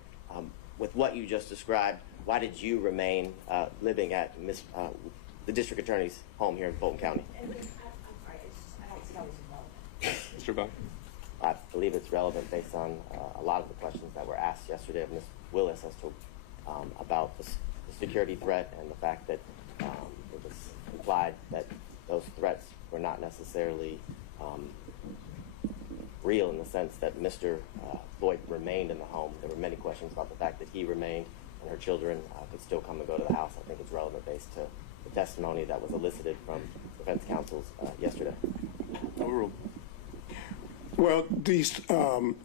with what you just described, why did you remain living at the district attorney's home here in Fulton County? I'm sorry, I don't see how this is relevant. Mr. Bond? I believe it's relevant based on a lot of the questions that were asked yesterday of Ms. Willis as to about the security threat and the fact that it was implied that those threats were not necessarily real, in the sense that Mr. Floyd remained in the home. There were many questions about the fact that he remained and her children could still come and go to the house. I think it's relevant based to the testimony that was elicited from defense counsels yesterday. Overruled. Well, these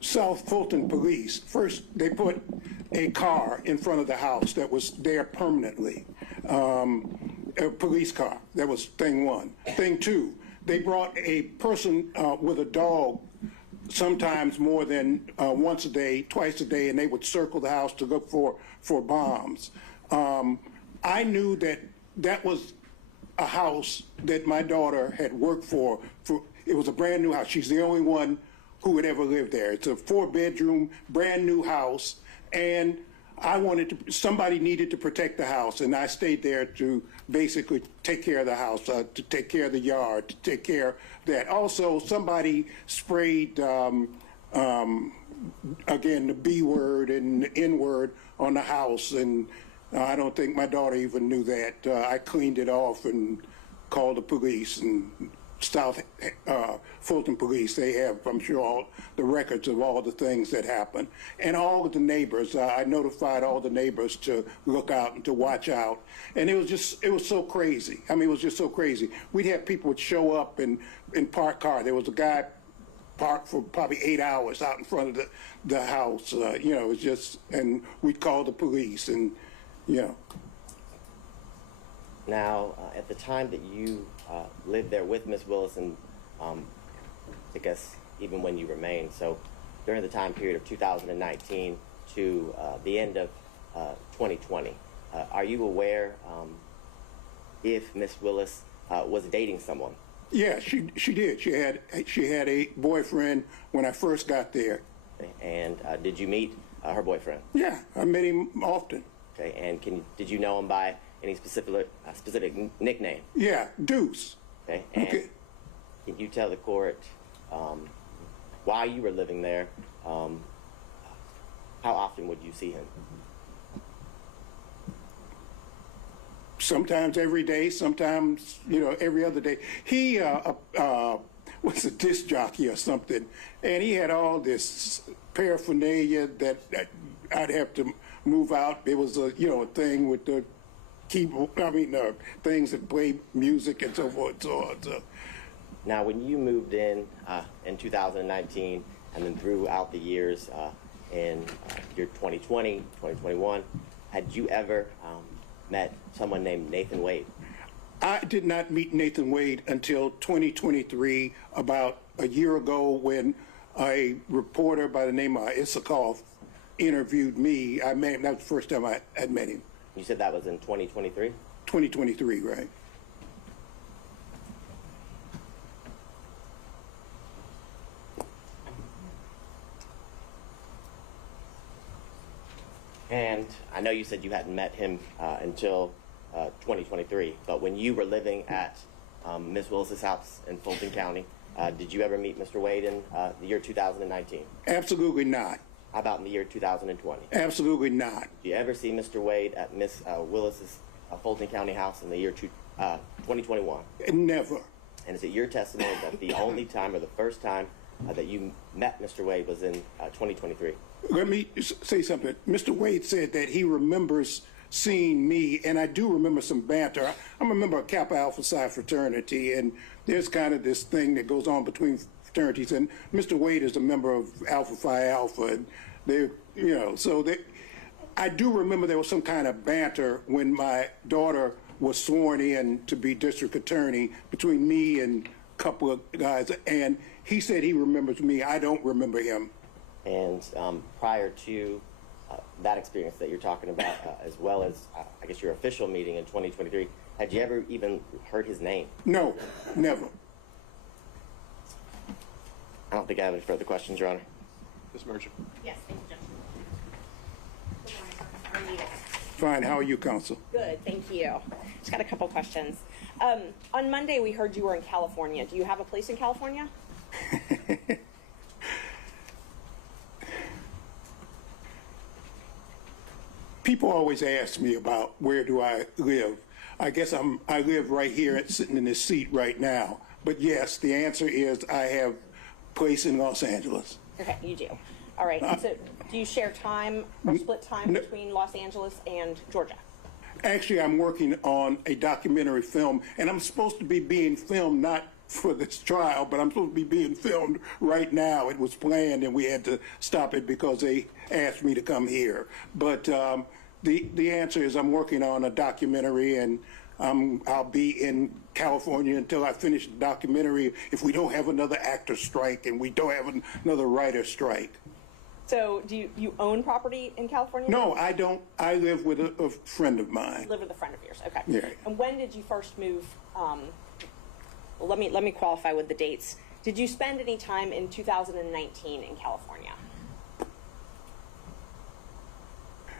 South Fulton police, first they put a car in front of the house that was there permanently, a police car. That was thing one. Thing two, they brought a person with a dog, sometimes more than once a day, twice a day, and they would circle the house to look for bombs. I knew that was a house that my daughter had worked for. It was a brand new house. She's the only one who had ever lived there. It's a 4-bedroom, brand new house, and somebody needed to protect the house, and I stayed there to basically take care of the house, to take care of the yard, to take care of that. Also, somebody sprayed, again, the B word and the N word on the house, and I don't think my daughter even knew that. I cleaned it off and called the police, and South Fulton police, they have, I'm sure, all the records of all the things that happened. And all of the neighbors, I notified all the neighbors to look out and to watch out. And it was so crazy. It was just so crazy. We'd have people would show up and park car. There was a guy parked for probably 8 hours out in front of the house. It was just, and we'd call the police, and, Now, at the time that you lived there with Ms. Willis, and I guess even when you remained, so during the time period of 2019 to the end of 2020, are you aware if Ms. Willis was dating someone? Yeah, she did. She had a boyfriend when I first got there. And did you meet her boyfriend? Yeah, I met him often. Okay, and did you know him by any specific nickname? Yeah, Deuce. Okay, and can you tell the court while you were living there, how often would you see him? Sometimes every day, sometimes, every other day. He was a disc jockey or something, and he had all this paraphernalia that I'd have to move out. It was a thing with the keyboard, things that play music and so forth. So. Now, when you moved in 2019, and then throughout the years in year 2020, 2021, had you ever met someone named Nathan Wade? I did not meet Nathan Wade until 2023, about a year ago, when a reporter by the name of Issakoff interviewed me. That was the first time I had met him. You said that was in 2023? 2023, right. And I know you said you hadn't met him until 2023, but when you were living at Ms. Willis's house in Fulton County, did you ever meet Mr. Wade in the year 2019? Absolutely not. How about in the year 2020? Absolutely not. Did you ever see Mr. Wade at Ms. Willis's Fulton County house in the year 2021? Never. And is it your testimony that the only time or the first time that you met Mr. Wade was in 2023? Let me say something. Mr. Wade said that he remembers seeing me, and I do remember some banter. I'm a member of Kappa Alpha Psi fraternity, and there's kind of this thing that goes on between fraternities, and Mr. Wade is a member of Alpha Phi Alpha, and they, you know, so they, I do remember there was some kind of banter when my daughter was sworn in to be district attorney between me and a couple of guys, and he said he remembers me. I don't remember him. And prior to that experience that you're talking about, as well as, I guess, your official meeting in 2023, had you ever even heard his name? No, never. I don't think I have any further questions, Your Honor. Ms. Merchant? Yes, thank you, Judge. Good morning, sir. Fine. How are you, counsel? Good, thank you. Just got a couple questions. On Monday, we heard you were in California. Do you have a place in California? People always ask me about where do I live. I guess I live right here, sitting in this seat right now. But yes, the answer is I have a place in Los Angeles. Okay, you do. All right. So do you share time or split time between Los Angeles and Georgia? Actually, I'm working on a documentary film, and I'm supposed to be being filmed not for this trial, but I'm supposed to be being filmed right now. It was planned, and we had to stop it because they asked me to come here. But the answer is I'm working on a documentary, and I'll be in California until I finish the documentary if we don't have another actor strike and we don't have another writer strike. So do you own property in California? No, I don't. I live with a friend of mine. You live with a friend of yours. Okay. Yeah. And when did you first move? Well, let me qualify with the dates. Did you spend any time in 2019 in California?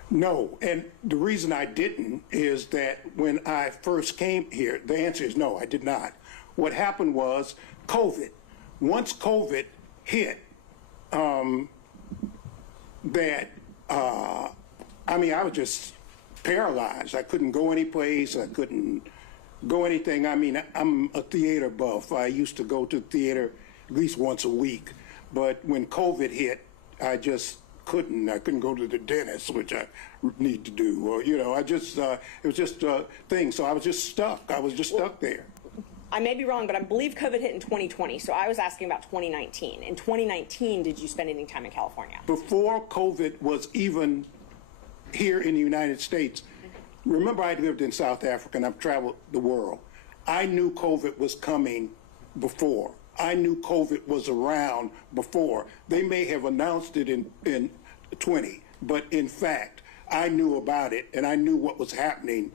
No, and the reason I didn't is that when I first came here, the answer is no, I did not. What happened was COVID. Once COVID hit, I was just paralyzed. I couldn't go any place. I couldn't go anything. I mean, I'm a theater buff. I used to go to theater at least once a week. But when COVID hit, I just couldn't. I couldn't go to the dentist, which I need to do. Or, you know, it was just a thing. So I was just stuck. I was just stuck there. I may be wrong, but I believe COVID hit in 2020. So I was asking about 2019. In 2019, did you spend any time in California? Before COVID was even here in the United States, remember I lived in South Africa and I've traveled the world. I knew COVID was coming before. I knew COVID was around before. They may have announced it in 20, but in fact, I knew about it and I knew what was happening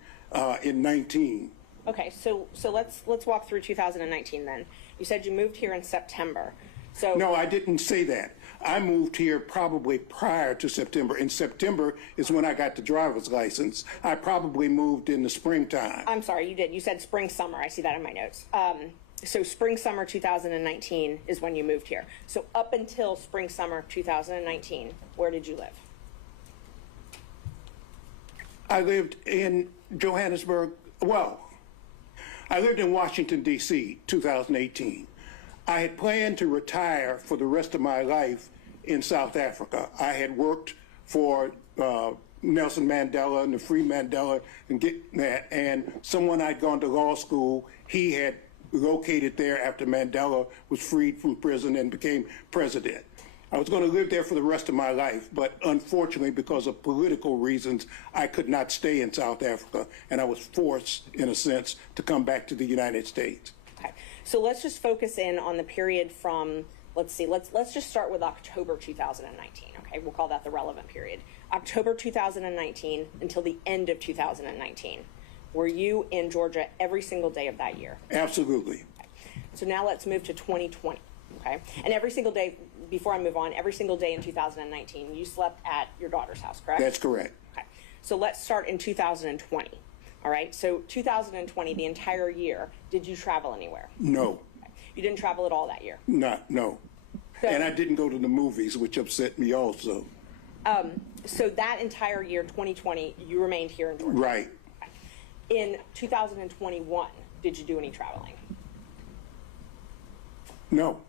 in 19. Okay, so let's walk through 2019 then. You said you moved here in September. So no, I didn't say that. I moved here probably prior to September. In September is when I got the driver's license. I probably moved in the springtime. I'm sorry, you did. You said spring, summer. I see that in my notes. So spring, summer 2019 is when you moved here. So up until spring, summer 2019, where did you live? I lived in Johannesburg. Well, I lived in Washington, D.C., 2018. I had planned to retire for the rest of my life in South Africa. I had worked for Nelson Mandela and the Free Mandela and get that. And someone I'd gone to law school, he had located there after Mandela was freed from prison and became president. I was going to live there for the rest of my life, but unfortunately, because of political reasons, I could not stay in South Africa, and I was forced, in a sense, to come back to the United States. Okay, so let's just focus in on the period from, let's just start with October 2019, okay? We'll call that the relevant period. October 2019 until the end of 2019. Were you in Georgia every single day of that year? Absolutely. Okay. So now let's move to 2020, okay? And every single day, before I move on, every single day in 2019, you slept at your daughter's house, correct? That's correct. Okay. So let's start in 2020, all right? So 2020, the entire year, did you travel anywhere? No. Okay. You didn't travel at all that year? No. So, And I didn't go to the movies, which upset me also. So that entire year, 2020, you remained here in Georgia? Right. Okay. In 2021, did you do any traveling? No.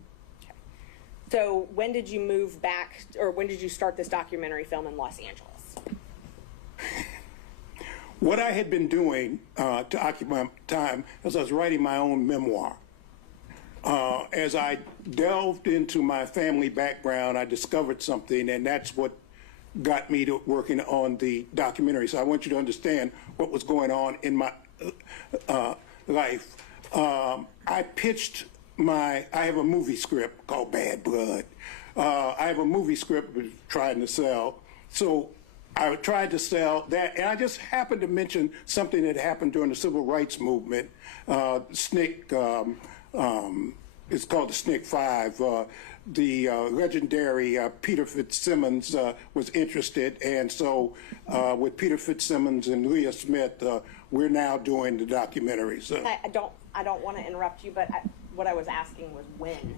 So when did you move back, or when did you start this documentary film in Los Angeles? What I had been doing to occupy time as I was writing my own memoir. As I delved into my family background, I discovered something, and that's what got me to working on the documentary. So I want you to understand what was going on in my life. I pitched I have a movie script called Bad Blood. I have a movie script I was trying to sell. So I tried to sell that, and I just happened to mention something that happened during the civil rights movement. SNCC, it's called the SNCC 5. The legendary Peter Fitzsimmons was interested, and so with Peter Fitzsimmons and Leah Smith, we're now doing the documentary. So I don't want to interrupt you, but what I was asking was when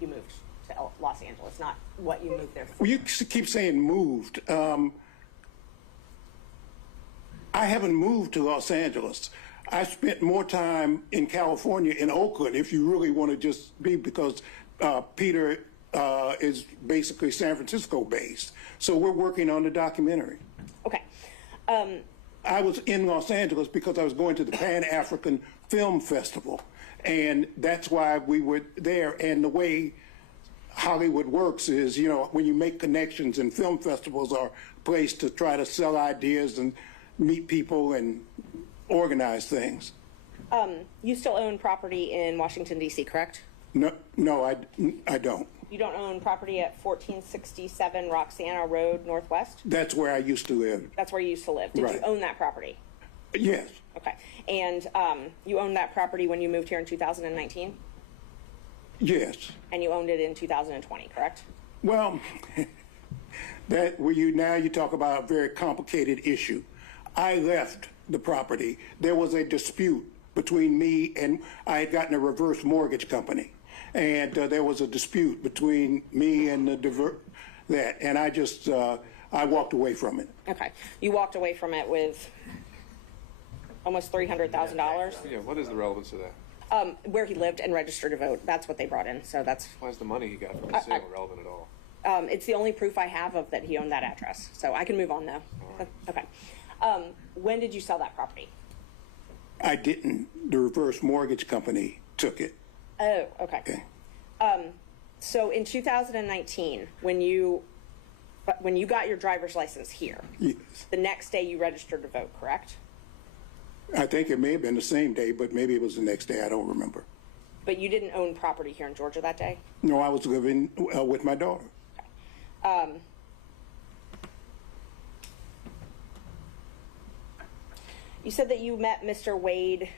you moved to Los Angeles, not what you moved there for. Well, you keep saying moved. I haven't moved to Los Angeles. I spent more time in California, in Oakland, if you really want to just be, because Peter is basically San Francisco based. So we're working on the documentary. Okay. I was in Los Angeles because I was going to the Pan-African Film Festival, and that's why we were there. And the way Hollywood works is, you know, when you make connections, and film festivals are a place to try to sell ideas and meet people and organize things. You still own property in Washington, D.C., correct? No, I don't. You don't own property at 1467 Roxana Road, Northwest? That's where I used to live. That's where you used to live. Did you own that property? Yes. Okay. And you owned that property when you moved here in 2019? Yes. And you owned it in 2020, correct? Well, you talk about a very complicated issue. I left the property. There was a dispute between me, and I had gotten a reverse mortgage company. And there was a dispute between me and and I just, I walked away from it. Okay. You walked away from it with almost $300,000? Yeah, what is the relevance of that? Where he lived and registered to vote. That's what they brought in. So that's. Why is the money he got from the sale relevant at all? It's the only proof I have of that he owned that address. So I can move on, though. Right. Okay. When did you sell that property? I didn't. The reverse mortgage company took it. Oh, okay. So in 2019, when you got your driver's license here, Yes. the next day you registered to vote, correct? I think it may have been the same day, but maybe it was the next day. I don't remember. But you didn't own property here in Georgia that day? No, I was living with my daughter. You said that you met Mr. Wade,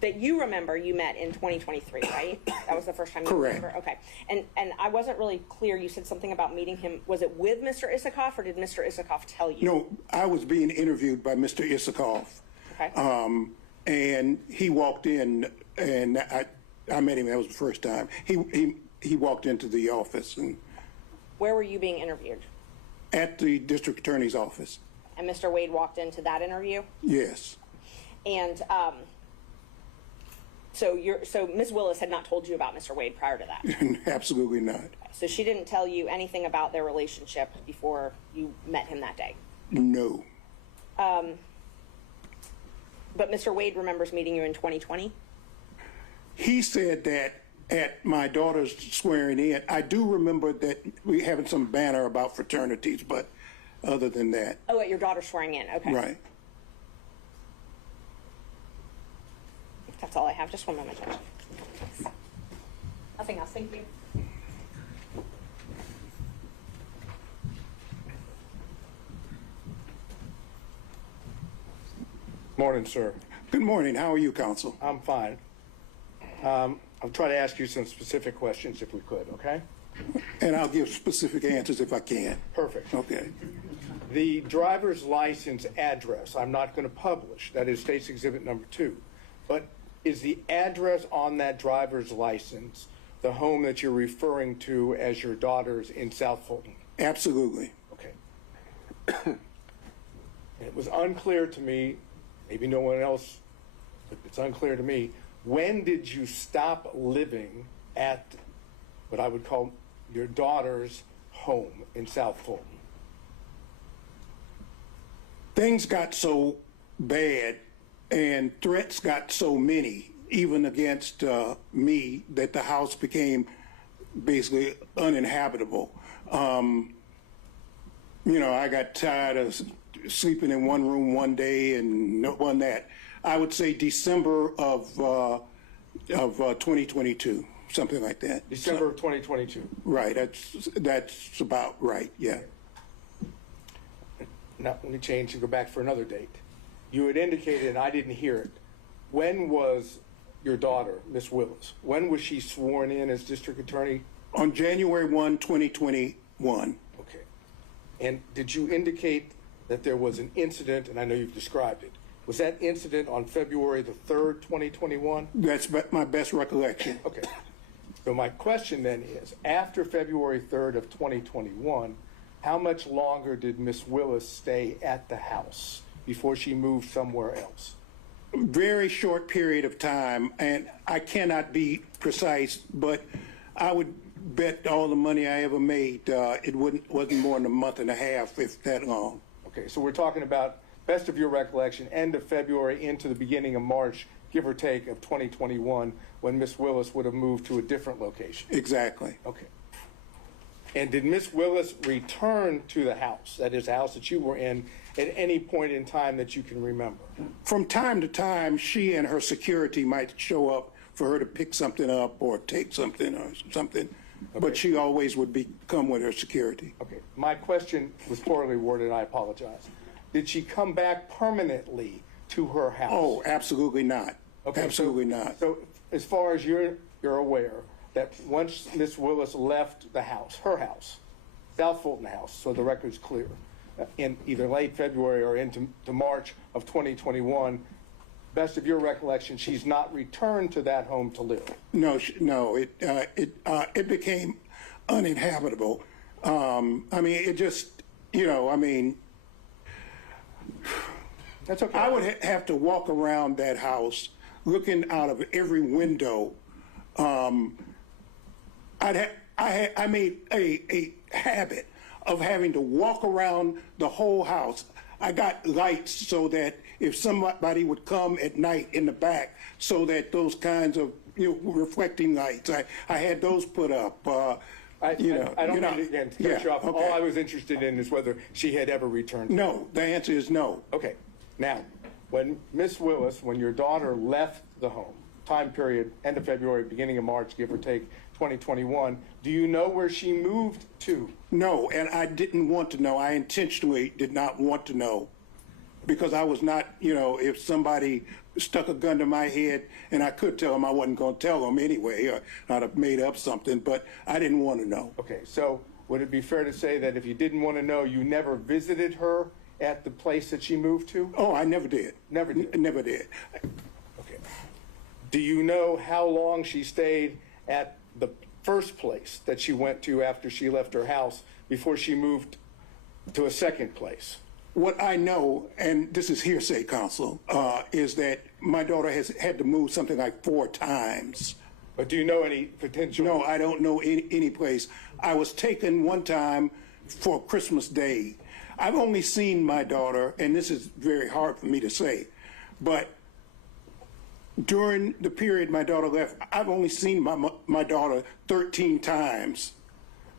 that you remember you met in 2023, right? That was the first time you Correct. remember? Okay. And I wasn't really clear. You said something about meeting him. Was it with Mr. Isikoff, or did Mr. Isikoff tell you? No, I was being interviewed by Mr. Isikoff. Okay. And he walked in, and I met him. That was the first time. He walked into the office, and Where were you being interviewed? at the district attorney's office. And Mr. Wade walked into that interview? Yes. And so Ms. Willis had not told you about Mr. Wade prior to that? Absolutely not. So she didn't tell you anything about their relationship before you met him that day? No. But Mr. Wade remembers meeting you in 2020? He said that at my daughter's swearing in. I do remember that we having some banner about fraternities, but other than that. Oh, at your daughter's swearing in, okay. Right. That's all I have. Just one moment, Judge. Nothing else. Thank you. Morning, sir. Good morning. How are you, counsel? I'm fine. I'll try to ask you some specific questions if we could, okay? And I'll give specific answers if I can. Perfect. Okay. The driver's license address, I'm not going to publish. That is State's Exhibit number 2. But is the address on that driver's license the home that you're referring to as your daughter's in South Fulton? Absolutely. Okay. It was unclear to me, maybe no one else, but it's unclear to me, when did you stop living at what I would call your daughter's home in South Fulton? Things got so bad and threats got so many, even against me, that the house became basically uninhabitable. You know, I got tired of sleeping in one room one day and no one that. I would say December of 2022, something like that. December of 2022. Right, that's about right, yeah. Now, let me change and go back for another date. You had indicated, and I didn't hear it, when was your daughter, Miss Willis, when was she sworn in as district attorney? On January 1, 2021. Okay. And did you indicate that there was an incident, and I know you've described it, was that incident on February the 3rd, 2021? That's my best recollection. Okay. So my question then is, after February 3rd of 2021, how much longer did Miss Willis stay at the house before she moved somewhere else? Very short period of time, and I cannot be precise, but I would bet all the money I ever made, it wasn't more than a month and a half, if that long. Okay, so we're talking about, best of your recollection, end of February into the beginning of March, give or take, of 2021, when Miss Willis would have moved to a different location. Exactly. Okay. And did Miss Willis return to the house, that is, the house that you were in, at any point in time that you can remember? From time to time, she and her security might show up for her to pick something up or take something or something, okay. But she always would come with her security. Okay. My question was poorly worded, I apologize. Did she come back permanently to her house? Oh, absolutely not. Okay, absolutely not. So as far as you're aware, that once Miss Willis left the house, her house, South Fulton house, so the record's clear, in either late February or into March of 2021, best of your recollection, she's not returned to that home to live. No, it became uninhabitable. I mean, it just, that's okay. I would have to walk around that house looking out of every window. I made a habit of having to walk around the whole house. I got lights so that if somebody would come at night in the back, so that those kinds of reflecting lights, I had those put up. I don't mean to cut you off. Okay. All I was interested in is whether she had ever returned. No, the answer is no. Okay. Now, when Miss Willis, when your daughter left the home, time period, end of February, beginning of March, give or take, 2021, do you know where she moved to? No, and I didn't want to know. I intentionally did not want to know, because I was not, if somebody stuck a gun to my head and I could tell them, I wasn't going to tell them anyway, or I'd have made up something, but I didn't want to know. Okay, so would it be fair to say that if you didn't want to know, you never visited her at the place that she moved to? Oh, I never did. Never did? Never did. Okay. Do you know how long she stayed at the first place that she went to after she left her house before she moved to a second place? What I know, and this is hearsay, counsel, is that my daughter has had to move something like 4 times. But do you know any potential? No, I don't know any place. I was taken one time for Christmas Day. I've only seen my daughter, and this is very hard for me to say, but During the period my daughter left, I've only seen my daughter 13 times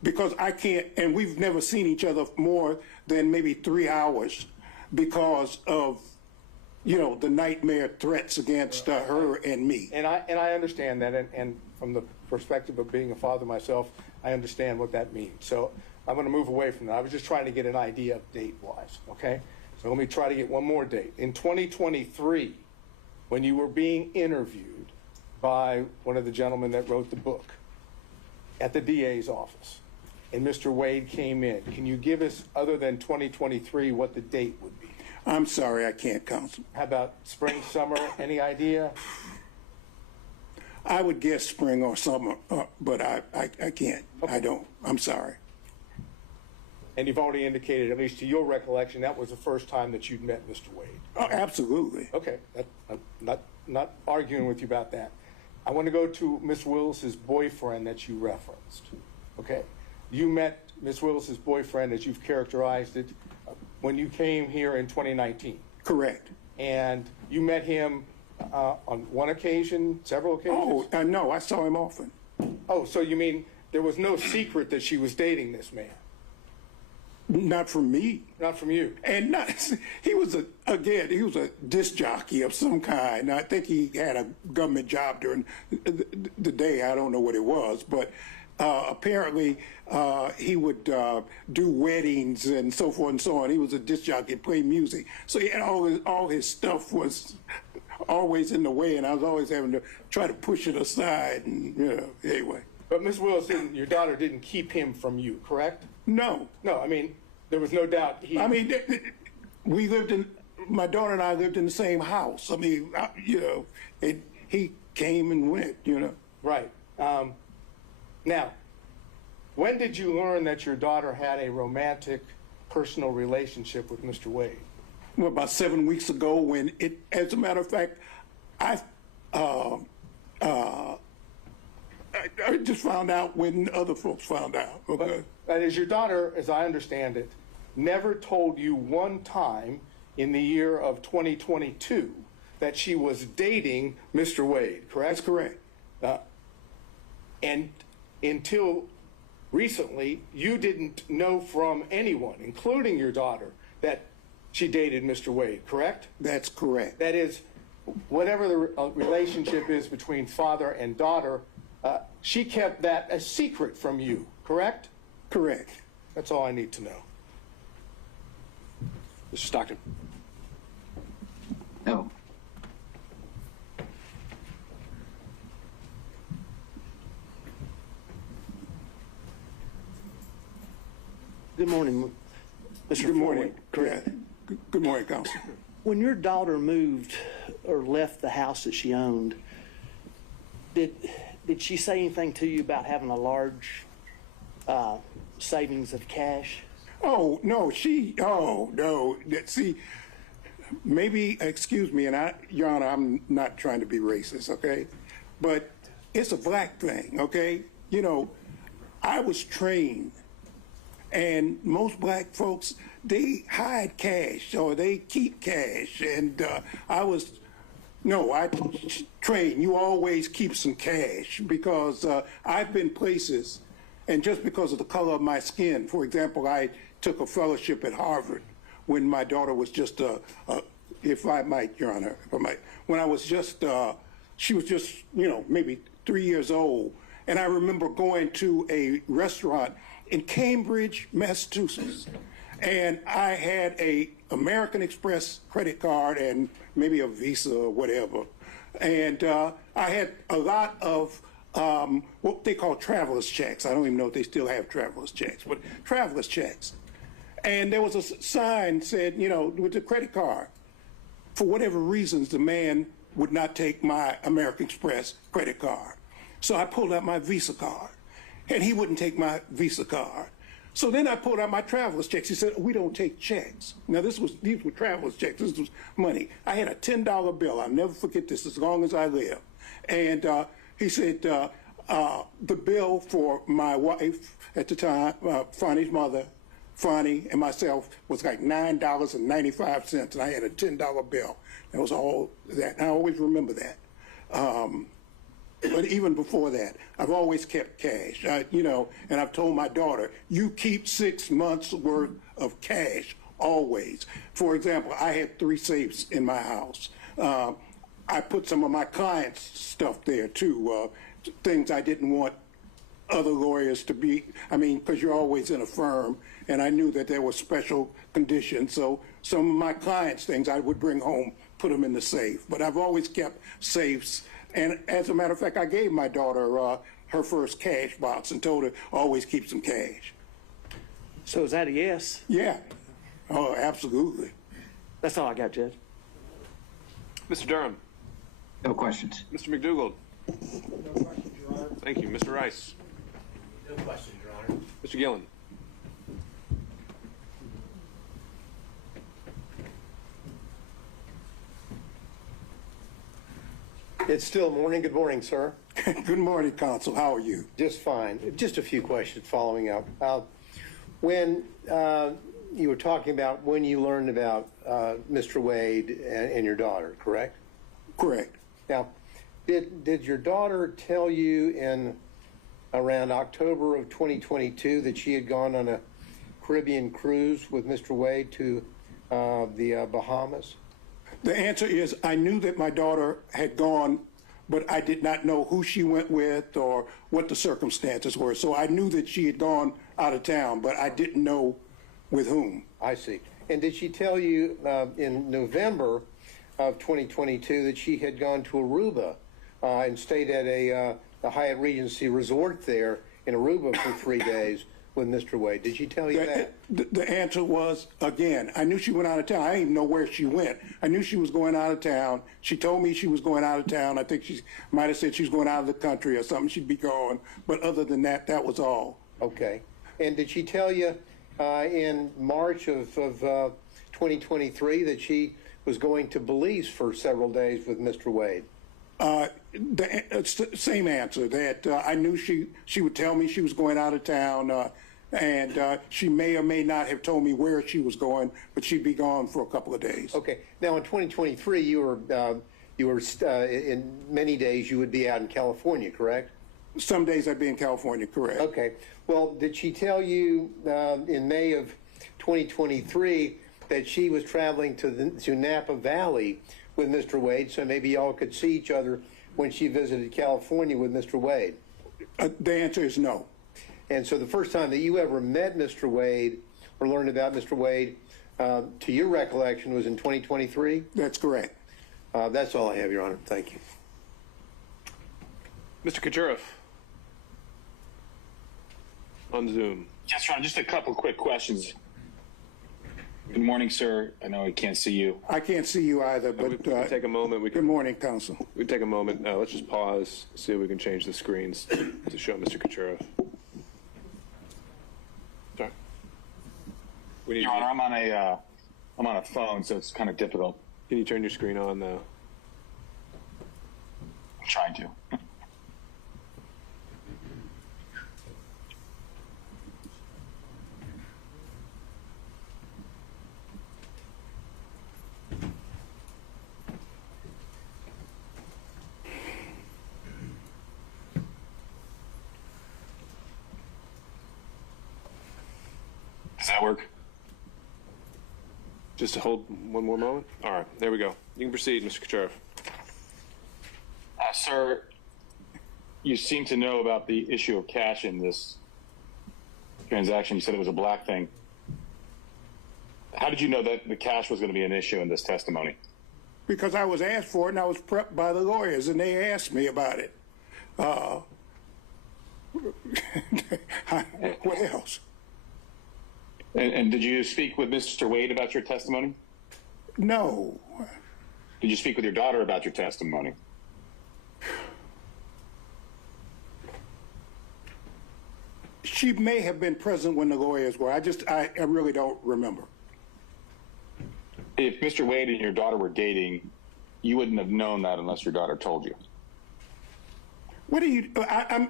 because I can't, and we've never seen each other more than maybe 3 hours because of, you know, the nightmare threats against her and me. And I understand that, and from the perspective of being a father myself, I understand what that means. So I'm going to move away from that. I was just trying to get an idea of date-wise, okay? So let me try to get one more date. In 2023, when you were being interviewed by one of the gentlemen that wrote the book at the DA's office, and Mr. Wade came in, can you give us, other than 2023, what the date would be? I'm sorry, I can't, Counsel. How about spring, summer, any idea? I would guess spring or summer, but I can't. Okay. I don't. I'm sorry. And you've already indicated, at least to your recollection, that was the first time that you'd met Mr. Wade. Oh, absolutely. Okay, I'm not arguing with you about that. I want to go to Miss Willis's boyfriend that you referenced. Okay, you met Miss Willis's boyfriend, as you've characterized it, when you came here in 2019. Correct. And you met him on one occasion, several occasions? Oh, no, I saw him often. Oh, so you mean there was no secret that she was dating this man? Not from me. Not from you. And not, he was a disc jockey of some kind. I think he had a government job during the day. I don't know what it was, but apparently he would do weddings and so forth and so on. He was a disc jockey, play music. So he had all his stuff was always in the way, and I was always having to try to push it aside. And you know, anyway. But Ms. Willis, your daughter didn't keep him from you, correct? No. No, I mean, there was no doubt he... I mean, we lived in, my daughter and I lived in the same house. I mean, you know, he came and went, you know. Right. Now, when did you learn that your daughter had a romantic, personal relationship with Mr. Wade? Well, about 7 weeks ago when it, as a matter of fact, I just found out when other folks found out. Okay. But as your daughter, as I understand it, never told you one time in the year of 2022 that she was dating Mr. Wade, correct? That's correct. And until recently, you didn't know from anyone, including your daughter, that she dated Mr. Wade, correct? That's correct. That is, whatever the relationship is between father and daughter, she kept that a secret from you, correct? Correct. That's all I need to know. Mr. Stockton. No. Good morning, Mr. Good morning. Correct. Good morning, Counsel. When your daughter moved or left the house that she owned, did she say anything to you about having a large savings of cash? Oh, no, no. See, maybe, excuse me, and Your Honor, I'm not trying to be racist, okay? But it's a black thing, okay? You know, I was trained, and most black folks, they hide cash or they keep cash. And I trained, you always keep some cash because I've been places, and just because of the color of my skin, for example, I took a fellowship at Harvard when my daughter was just, if I might, Your Honor, if I might, when I was just, she was just, you know, maybe 3 years old. And I remember going to a restaurant in Cambridge, Massachusetts, and I had a American Express credit card and maybe a Visa or whatever. And I had a lot of what they call traveler's checks. I don't even know if they still have traveler's checks, but traveler's checks. And there was a sign said, you know, with the credit card. For whatever reasons, the man would not take my American Express credit card. So I pulled out my Visa card, and he wouldn't take my Visa card. So then I pulled out my traveler's checks. He said, we don't take checks. Now, these were traveler's checks. This was money. I had a $10 bill. I'll never forget this as long as I live. And he said, the bill for my wife at the time, Fani's mother, Fani, and myself was like $9.95, and I had a $10 bill. That was all that. And I always remember that. But even before that, I've always kept cash, and I've told my daughter, you keep 6 months worth of cash always. For example, I had 3 safes in my house. I put some of my clients' stuff there too, things I didn't want other lawyers to be, because you're always in a firm, and I knew that there were special conditions, so some of my clients' things I would bring home, put them in the safe. But I've always kept safes, and as a matter of fact, I gave my daughter her first cash box and told her always keep some cash. So is that a yes? Yeah. Oh, absolutely. That's all I got, Judge. Mr. Durham. No questions. Mr. McDougald. No questions, Your Honor. Thank you. Mr. Rice. No question, Your Honor. Mr. Gillen. It's still morning. Good morning, sir. Good morning, counsel. How are you? Just fine. Just a few questions following up. When you were talking about when you learned about Mr. Wade and your daughter, correct? Correct. Now, did your daughter tell you in around October of 2022 that she had gone on a Caribbean cruise with Mr. Wade to the Bahamas? The answer is I knew that my daughter had gone, but I did not know who she went with or what the circumstances were. So I knew that she had gone out of town, but I didn't know with whom. I see. And did she tell you in November of 2022 that she had gone to Aruba and stayed at the Hyatt Regency Resort there in Aruba for 3 days with Mr. Wade? Did she tell you that? The answer was, again, I knew she went out of town. I didn't even know where she went. I knew she was going out of town. She told me she was going out of town. I think she might have said she was going out of the country or something. She'd be gone. But other than that, that was all. Okay. And did she tell you in March of 2023 that she was going to Belize for several days with Mr. Wade? The same answer, that I knew she would tell me she was going out of town, and she may or may not have told me where she was going, but she'd be gone for a couple of days. Okay. Now, in 2023, you were in many days you would be out in California, correct? Some days I'd be in California, correct. Okay. Well, did she tell you in May of 2023 that she was traveling to Napa Valley with Mr. Wade, so maybe y'all could see each other when she visited California with Mr. Wade? The answer is no. And so the first time that you ever met Mr. Wade or learned about Mr. Wade, to your recollection, was in 2023? That's correct. That's all I have, Your Honor. Thank you. Mr. Kachuroff. On Zoom. Yes, Ron, just a couple quick questions. Good morning, sir. I know I can't see you. I can't see you either, but We can take a moment. good morning, counsel. We can take a moment. Let's just pause, see if we can change the screens to show Mr. Kachuroff. Sorry. We need Your Honor, I'm on a phone, so it's kind of difficult. Can you turn your screen on now? I'm trying to. Does that work? Just to hold one more moment? All right, there we go. You can proceed, Mr. Kachuroff. Sir, you seem to know about the issue of cash in this transaction. You said it was a black thing. How did you know that the cash was going to be an issue in this testimony? Because I was asked for it, and I was prepped by the lawyers, and they asked me about it. What else? And did you speak with Mr. Wade about your testimony? No. Did you speak with your daughter about your testimony? She may have been present when the lawyers were. I really don't remember. If Mr. Wade and your daughter were dating, you wouldn't have known that unless your daughter told you. What do you?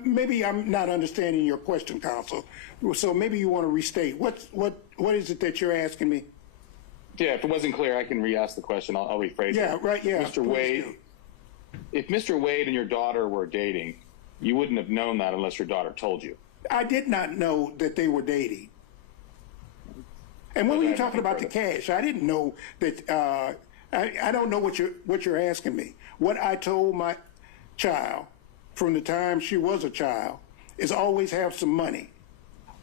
Maybe I'm not understanding your question, counsel. So maybe you want to restate. What is it that you're asking me? Yeah, if it wasn't clear, I can re-ask the question. I'll rephrase it. Yeah, right. Yeah, Mr. Wade. if Mr. Wade and your daughter were dating, you wouldn't have known that unless your daughter told you. I did not know that they were dating. And when were you talking about the cash? I didn't know that. I don't know what you're asking me. What I told my child from the time she was a child is always have some money.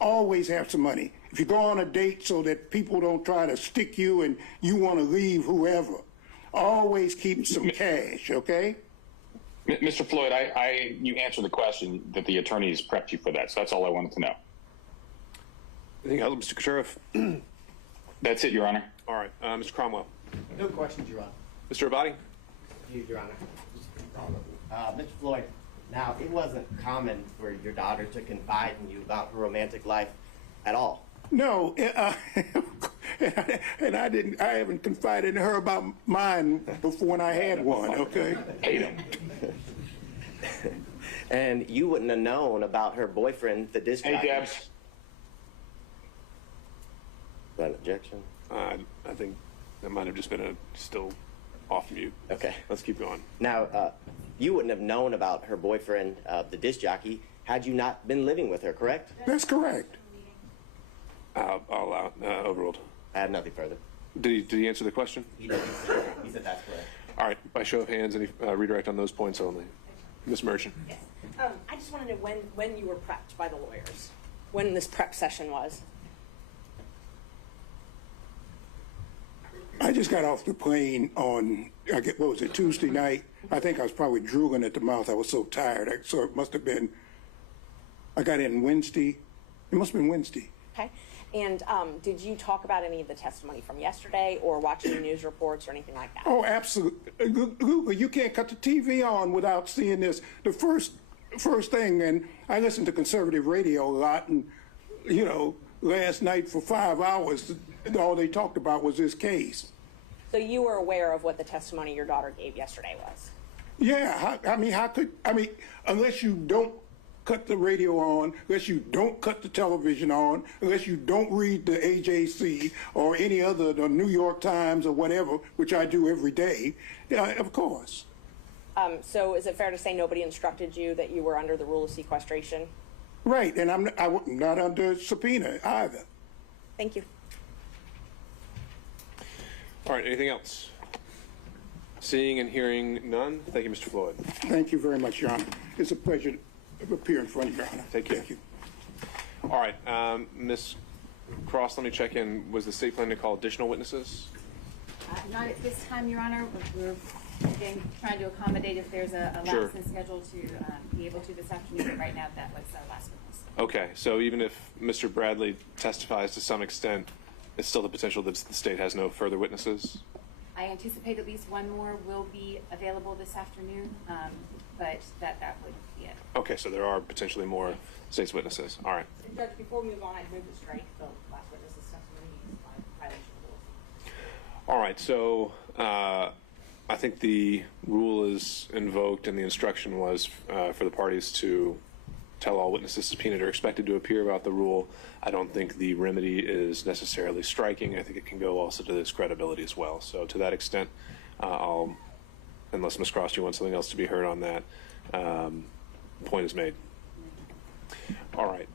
Always have some money. If you go on a date so that people don't try to stick you and you want to leave whoever, always keep some cash, okay? Mr. Floyd, you answered the question that the attorneys prepped you for that, so that's all I wanted to know. Anything else, Mr. Sheriff? That's it, Your Honor. All right, Mr. Cromwell. No questions, Your Honor. Mr. Abadi? Your Honor. Mr. Floyd, now, it wasn't common for your daughter to confide in you about her romantic life at all. No, and I haven't confided in her about mine before when I had one, okay? And you wouldn't have known about her boyfriend, the disc jockey. Hey, Debs. Is that an objection? I think that might have just been still off mute. Okay. Let's keep going. Now, you wouldn't have known about her boyfriend, the disc jockey, had you not been living with her, correct? That's correct. I'll allow overruled. I have nothing further. Did he answer the question? He did. He said that's correct. All right. By show of hands, any redirect on those points only. Ms. Merchant. Yes. I just want to know when you were prepped by the lawyers, when this prep session was. I just got off the plane on, what was it, Tuesday night? I think I was probably drooling at the mouth. I was so tired. So it must have been, I got in Wednesday. It must have been Wednesday. Okay. And did you talk about any of the testimony from yesterday or watch any news reports or anything like that? Oh, absolutely. You can't cut the TV on without seeing this. The first thing, and I listen to conservative radio a lot, and, you know, last night for 5 hours, all they talked about was this case. So you were aware of what the testimony your daughter gave yesterday was? Yeah, unless you don't cut the radio on, unless you don't cut the television on, unless you don't read the AJC or any other, the New York Times or whatever, which I do every day, of course. So is it fair to say nobody instructed you that you were under the rule of sequestration? Right, and I'm not under subpoena either. Thank you. All right, anything else? Seeing and hearing none, thank you, Mr. Floyd. Thank you very much, Your Honor. It's a pleasure to appear in front of Your Honor. Take care. Thank you. All right, Ms. Cross, let me check in. Was the state planning to call additional witnesses? Not at this time, Your Honor. We're again trying to accommodate if there's a lapse in schedule to be able to this afternoon, but right now that was our last witness. Okay, so even if Mr. Bradley testifies to some extent, it's still the potential that the state has no further witnesses? I anticipate at least one more will be available this afternoon, but that would be it. Okay, so there are potentially more state's witnesses. All right. Judge, before we move on, I'd move to strike the last witness's testimony by violation of the rules. All right, so I think the rule is invoked and the instruction was for the parties to tell all witnesses subpoenaed or expected to appear about the rule. I don't think the remedy is necessarily striking. I think it can go also to this credibility as well. So to that extent, unless Ms. Cross, you want something else to be heard on that, point is made. All right.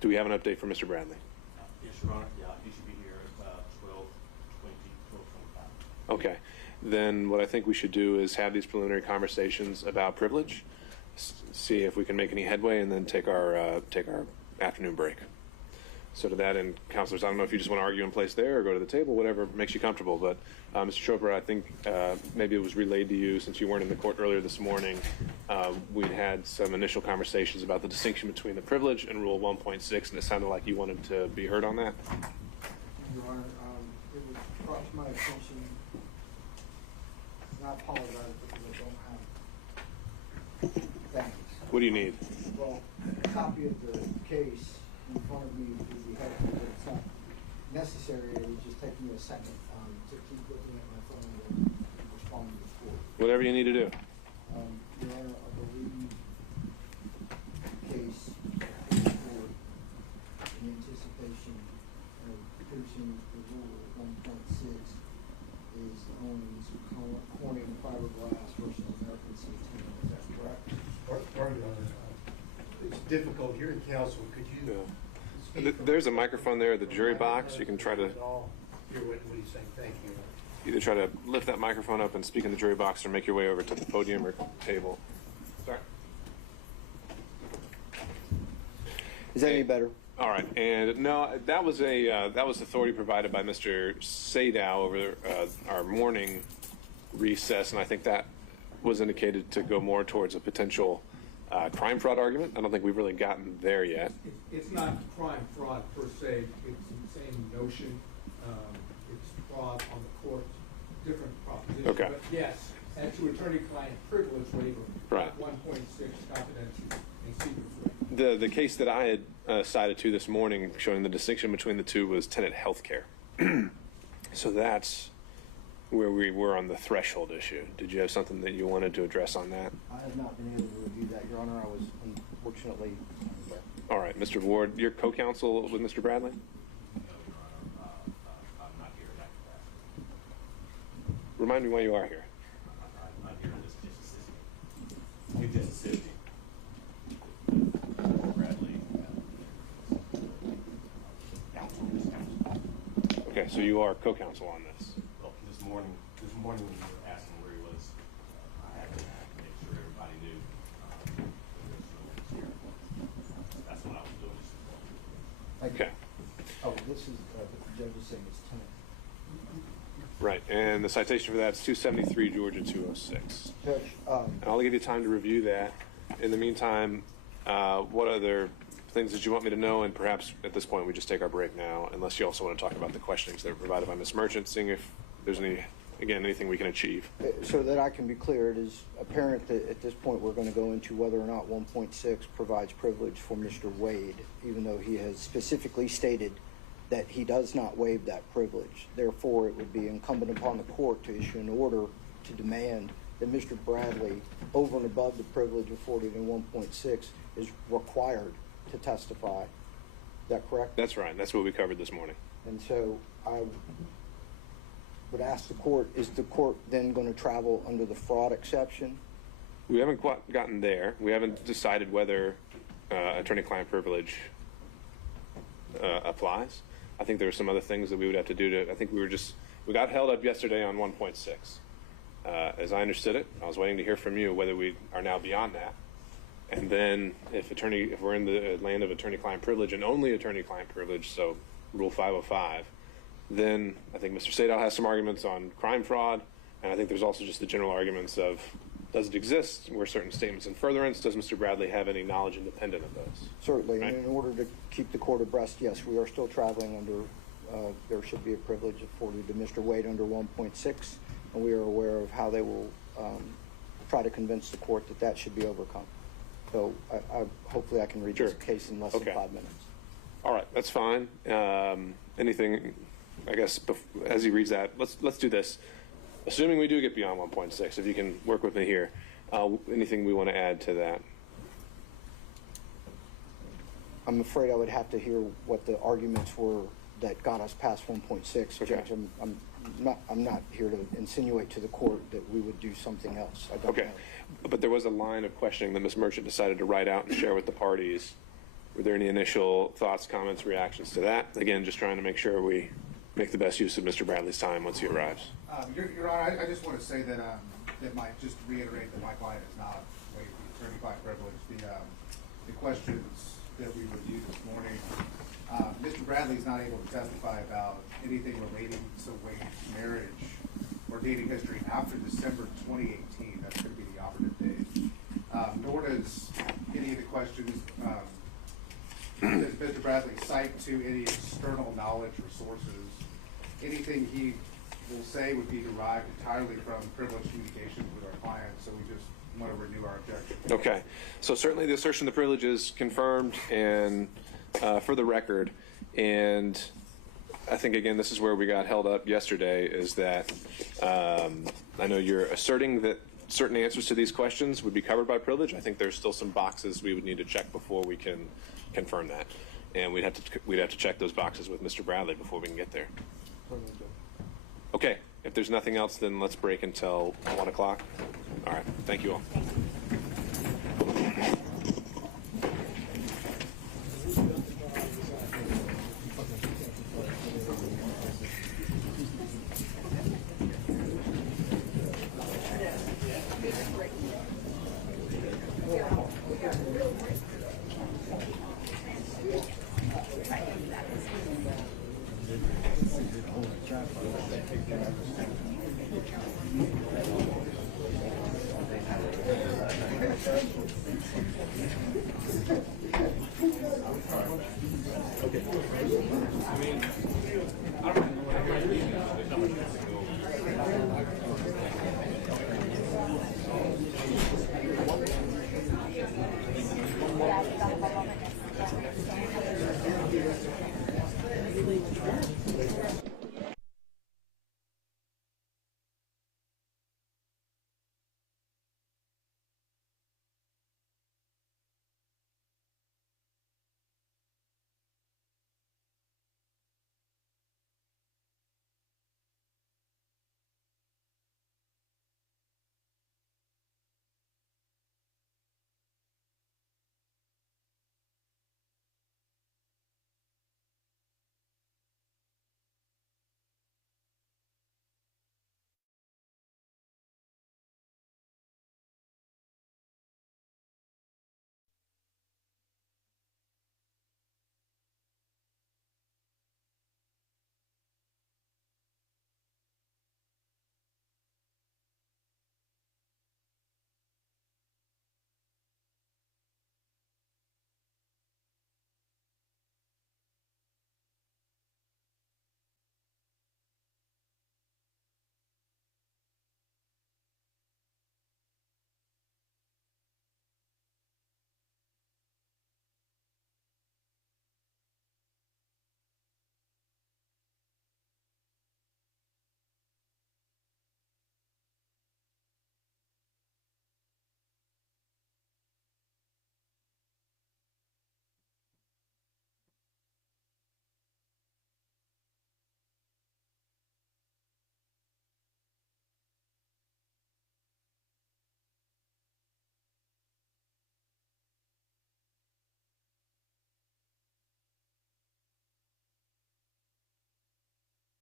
Do we have an update for Mr. Bradley? Yes, Your Honor. Yeah, he should be here at 12:25. Okay. Then what I think we should do is have these preliminary conversations about privilege, see if we can make any headway, and then take our afternoon break. So to that end, counselors, I don't know if you just want to argue in place there or go to the table, whatever makes you comfortable. But Mr. Chopra, I think maybe it was relayed to you since you weren't in the court earlier this morning. We'd had some initial conversations about the distinction between the privilege and Rule 1.6, and it sounded like you wanted to be heard on that. Your Honor, it was brought to my attention, and I apologize because I don't have things. What do you need? Well, a copy of the case in front of me would be helpful, but it's not necessary. It would just take me a second to keep looking at my phone and respond to the court. Whatever you need to do. Your Honor, I believe the case before court in anticipation of piercing the rule 1.6 is on Corning fiberglass versus American Centeno, is that correct? Pardon, it's difficult hearing counsel. Could you? There's a microphone there at the jury box. You can try to Hear what he's saying. Thank you. either try to lift that microphone up and speak in the jury box or make your way over to the podium or table. Sorry. Is that any better? All right, and no, that was authority provided by Mr. Sadow over our morning recess, and I think that was indicated to go more towards a potential crime fraud argument. I don't think we've really gotten there yet. It's not crime fraud per se. It's the same notion. It's fraud on the court, different proposition. Okay. But yes, and to attorney-client privilege waiver, Right. 1.6 confidential and secret waiver. The case that I had cited to this morning, showing the distinction between the two, was tenant health care. So that's where we were on the threshold issue. Did you have something that you wanted to address on that? I have not been able to review that, Your Honor. I was unfortunately there. All right, Mr. Ward, you're co-counsel with Mr. Bradley? Remind me why you are here. I'm here just assisting. You're just assisting. Bradley. Okay, so you are co-counsel on this. Well, this morning when you were asking where he was, I had to make sure everybody knew that he was here. That's what I was doing this morning. Okay. Oh, this is, the judge is saying it's tenant. Right, and the citation for that is 273 Georgia 206. Judge, And I'll give you time to review that. In the meantime, what other things that you want me to know? And perhaps at this point we just take our break now, unless you also want to talk about the questionings that were provided by Ms. Merchant, seeing if there's anything we can achieve. so that I can be clear, it is apparent that at this point we're going to go into whether or not 1.6 provides privilege for Mr. Wade, even though he has specifically stated that he does not waive that privilege. Therefore, it would be incumbent upon the court to issue an order to demand that Mr. Bradley, over and above the privilege afforded in 1.6, is required to testify. Is that correct? That's right. That's what we covered this morning. And so I would ask the court, is the court then going to travel under the fraud exception? We haven't quite gotten there. We haven't decided whether attorney-client privilege applies. I think there are some other things that we would have to do to, I think we got held up yesterday on 1.6. As I understood it, I was waiting to hear from you whether we are now beyond that. And then if we're in the land of attorney-client privilege and only attorney-client privilege, so Rule 505, then I think Mr. Sadow has some arguments on crime fraud, and I think there's also just the general arguments of, does it exist? Were certain statements in furtherance? Does Mr. Bradley have any knowledge independent of those? Certainly, Right. and in order to keep the court abreast, yes, we are still traveling under, there should be a privilege afforded to Mr. Wade under 1.6, and we are aware of how they will try to convince the court that that should be overcome. So hopefully I can read this case in less than 5 minutes. All right, that's fine. Anything, I guess, as he reads that, let's do this. Assuming we do get beyond 1.6, if you can work with me here, anything we want to add to that? I'm afraid I would have to hear what the arguments were that got us past 1.6. Okay. Judge, I'm not here to insinuate to the court that we would do something else. I don't know. But there was a line of questioning that Ms. Merchant decided to write out and share with the parties. Were there any initial thoughts, comments, reactions to that? Again, just trying to make sure we make the best use of Mr. Bradley's time once he arrives. Your Honor, I just want to say that just to reiterate that my client is not waived the attorney-client privilege. The questions that we reviewed this morning, Mr. Bradley is not able to testify about anything relating to Wade's marriage or dating history after December 2018. That's going to be the operative date. Nor does any of the questions does Mr. Bradley cite to any external knowledge or sources. Anything he will say would be derived entirely from privileged communications with our clients, so we just want to renew our objection. Okay, so certainly the assertion of the privilege is confirmed and for the record, and I think, again, this is where we got held up yesterday, is that I know you're asserting that certain answers to these questions would be covered by privilege. I think there's still some boxes we would need to check before we can confirm that, and we'd have to check those boxes with Mr. Bradley before we can get there. Okay, If there's nothing else, then let's break until 1 o'clock. All right. Thank you all. Thank you.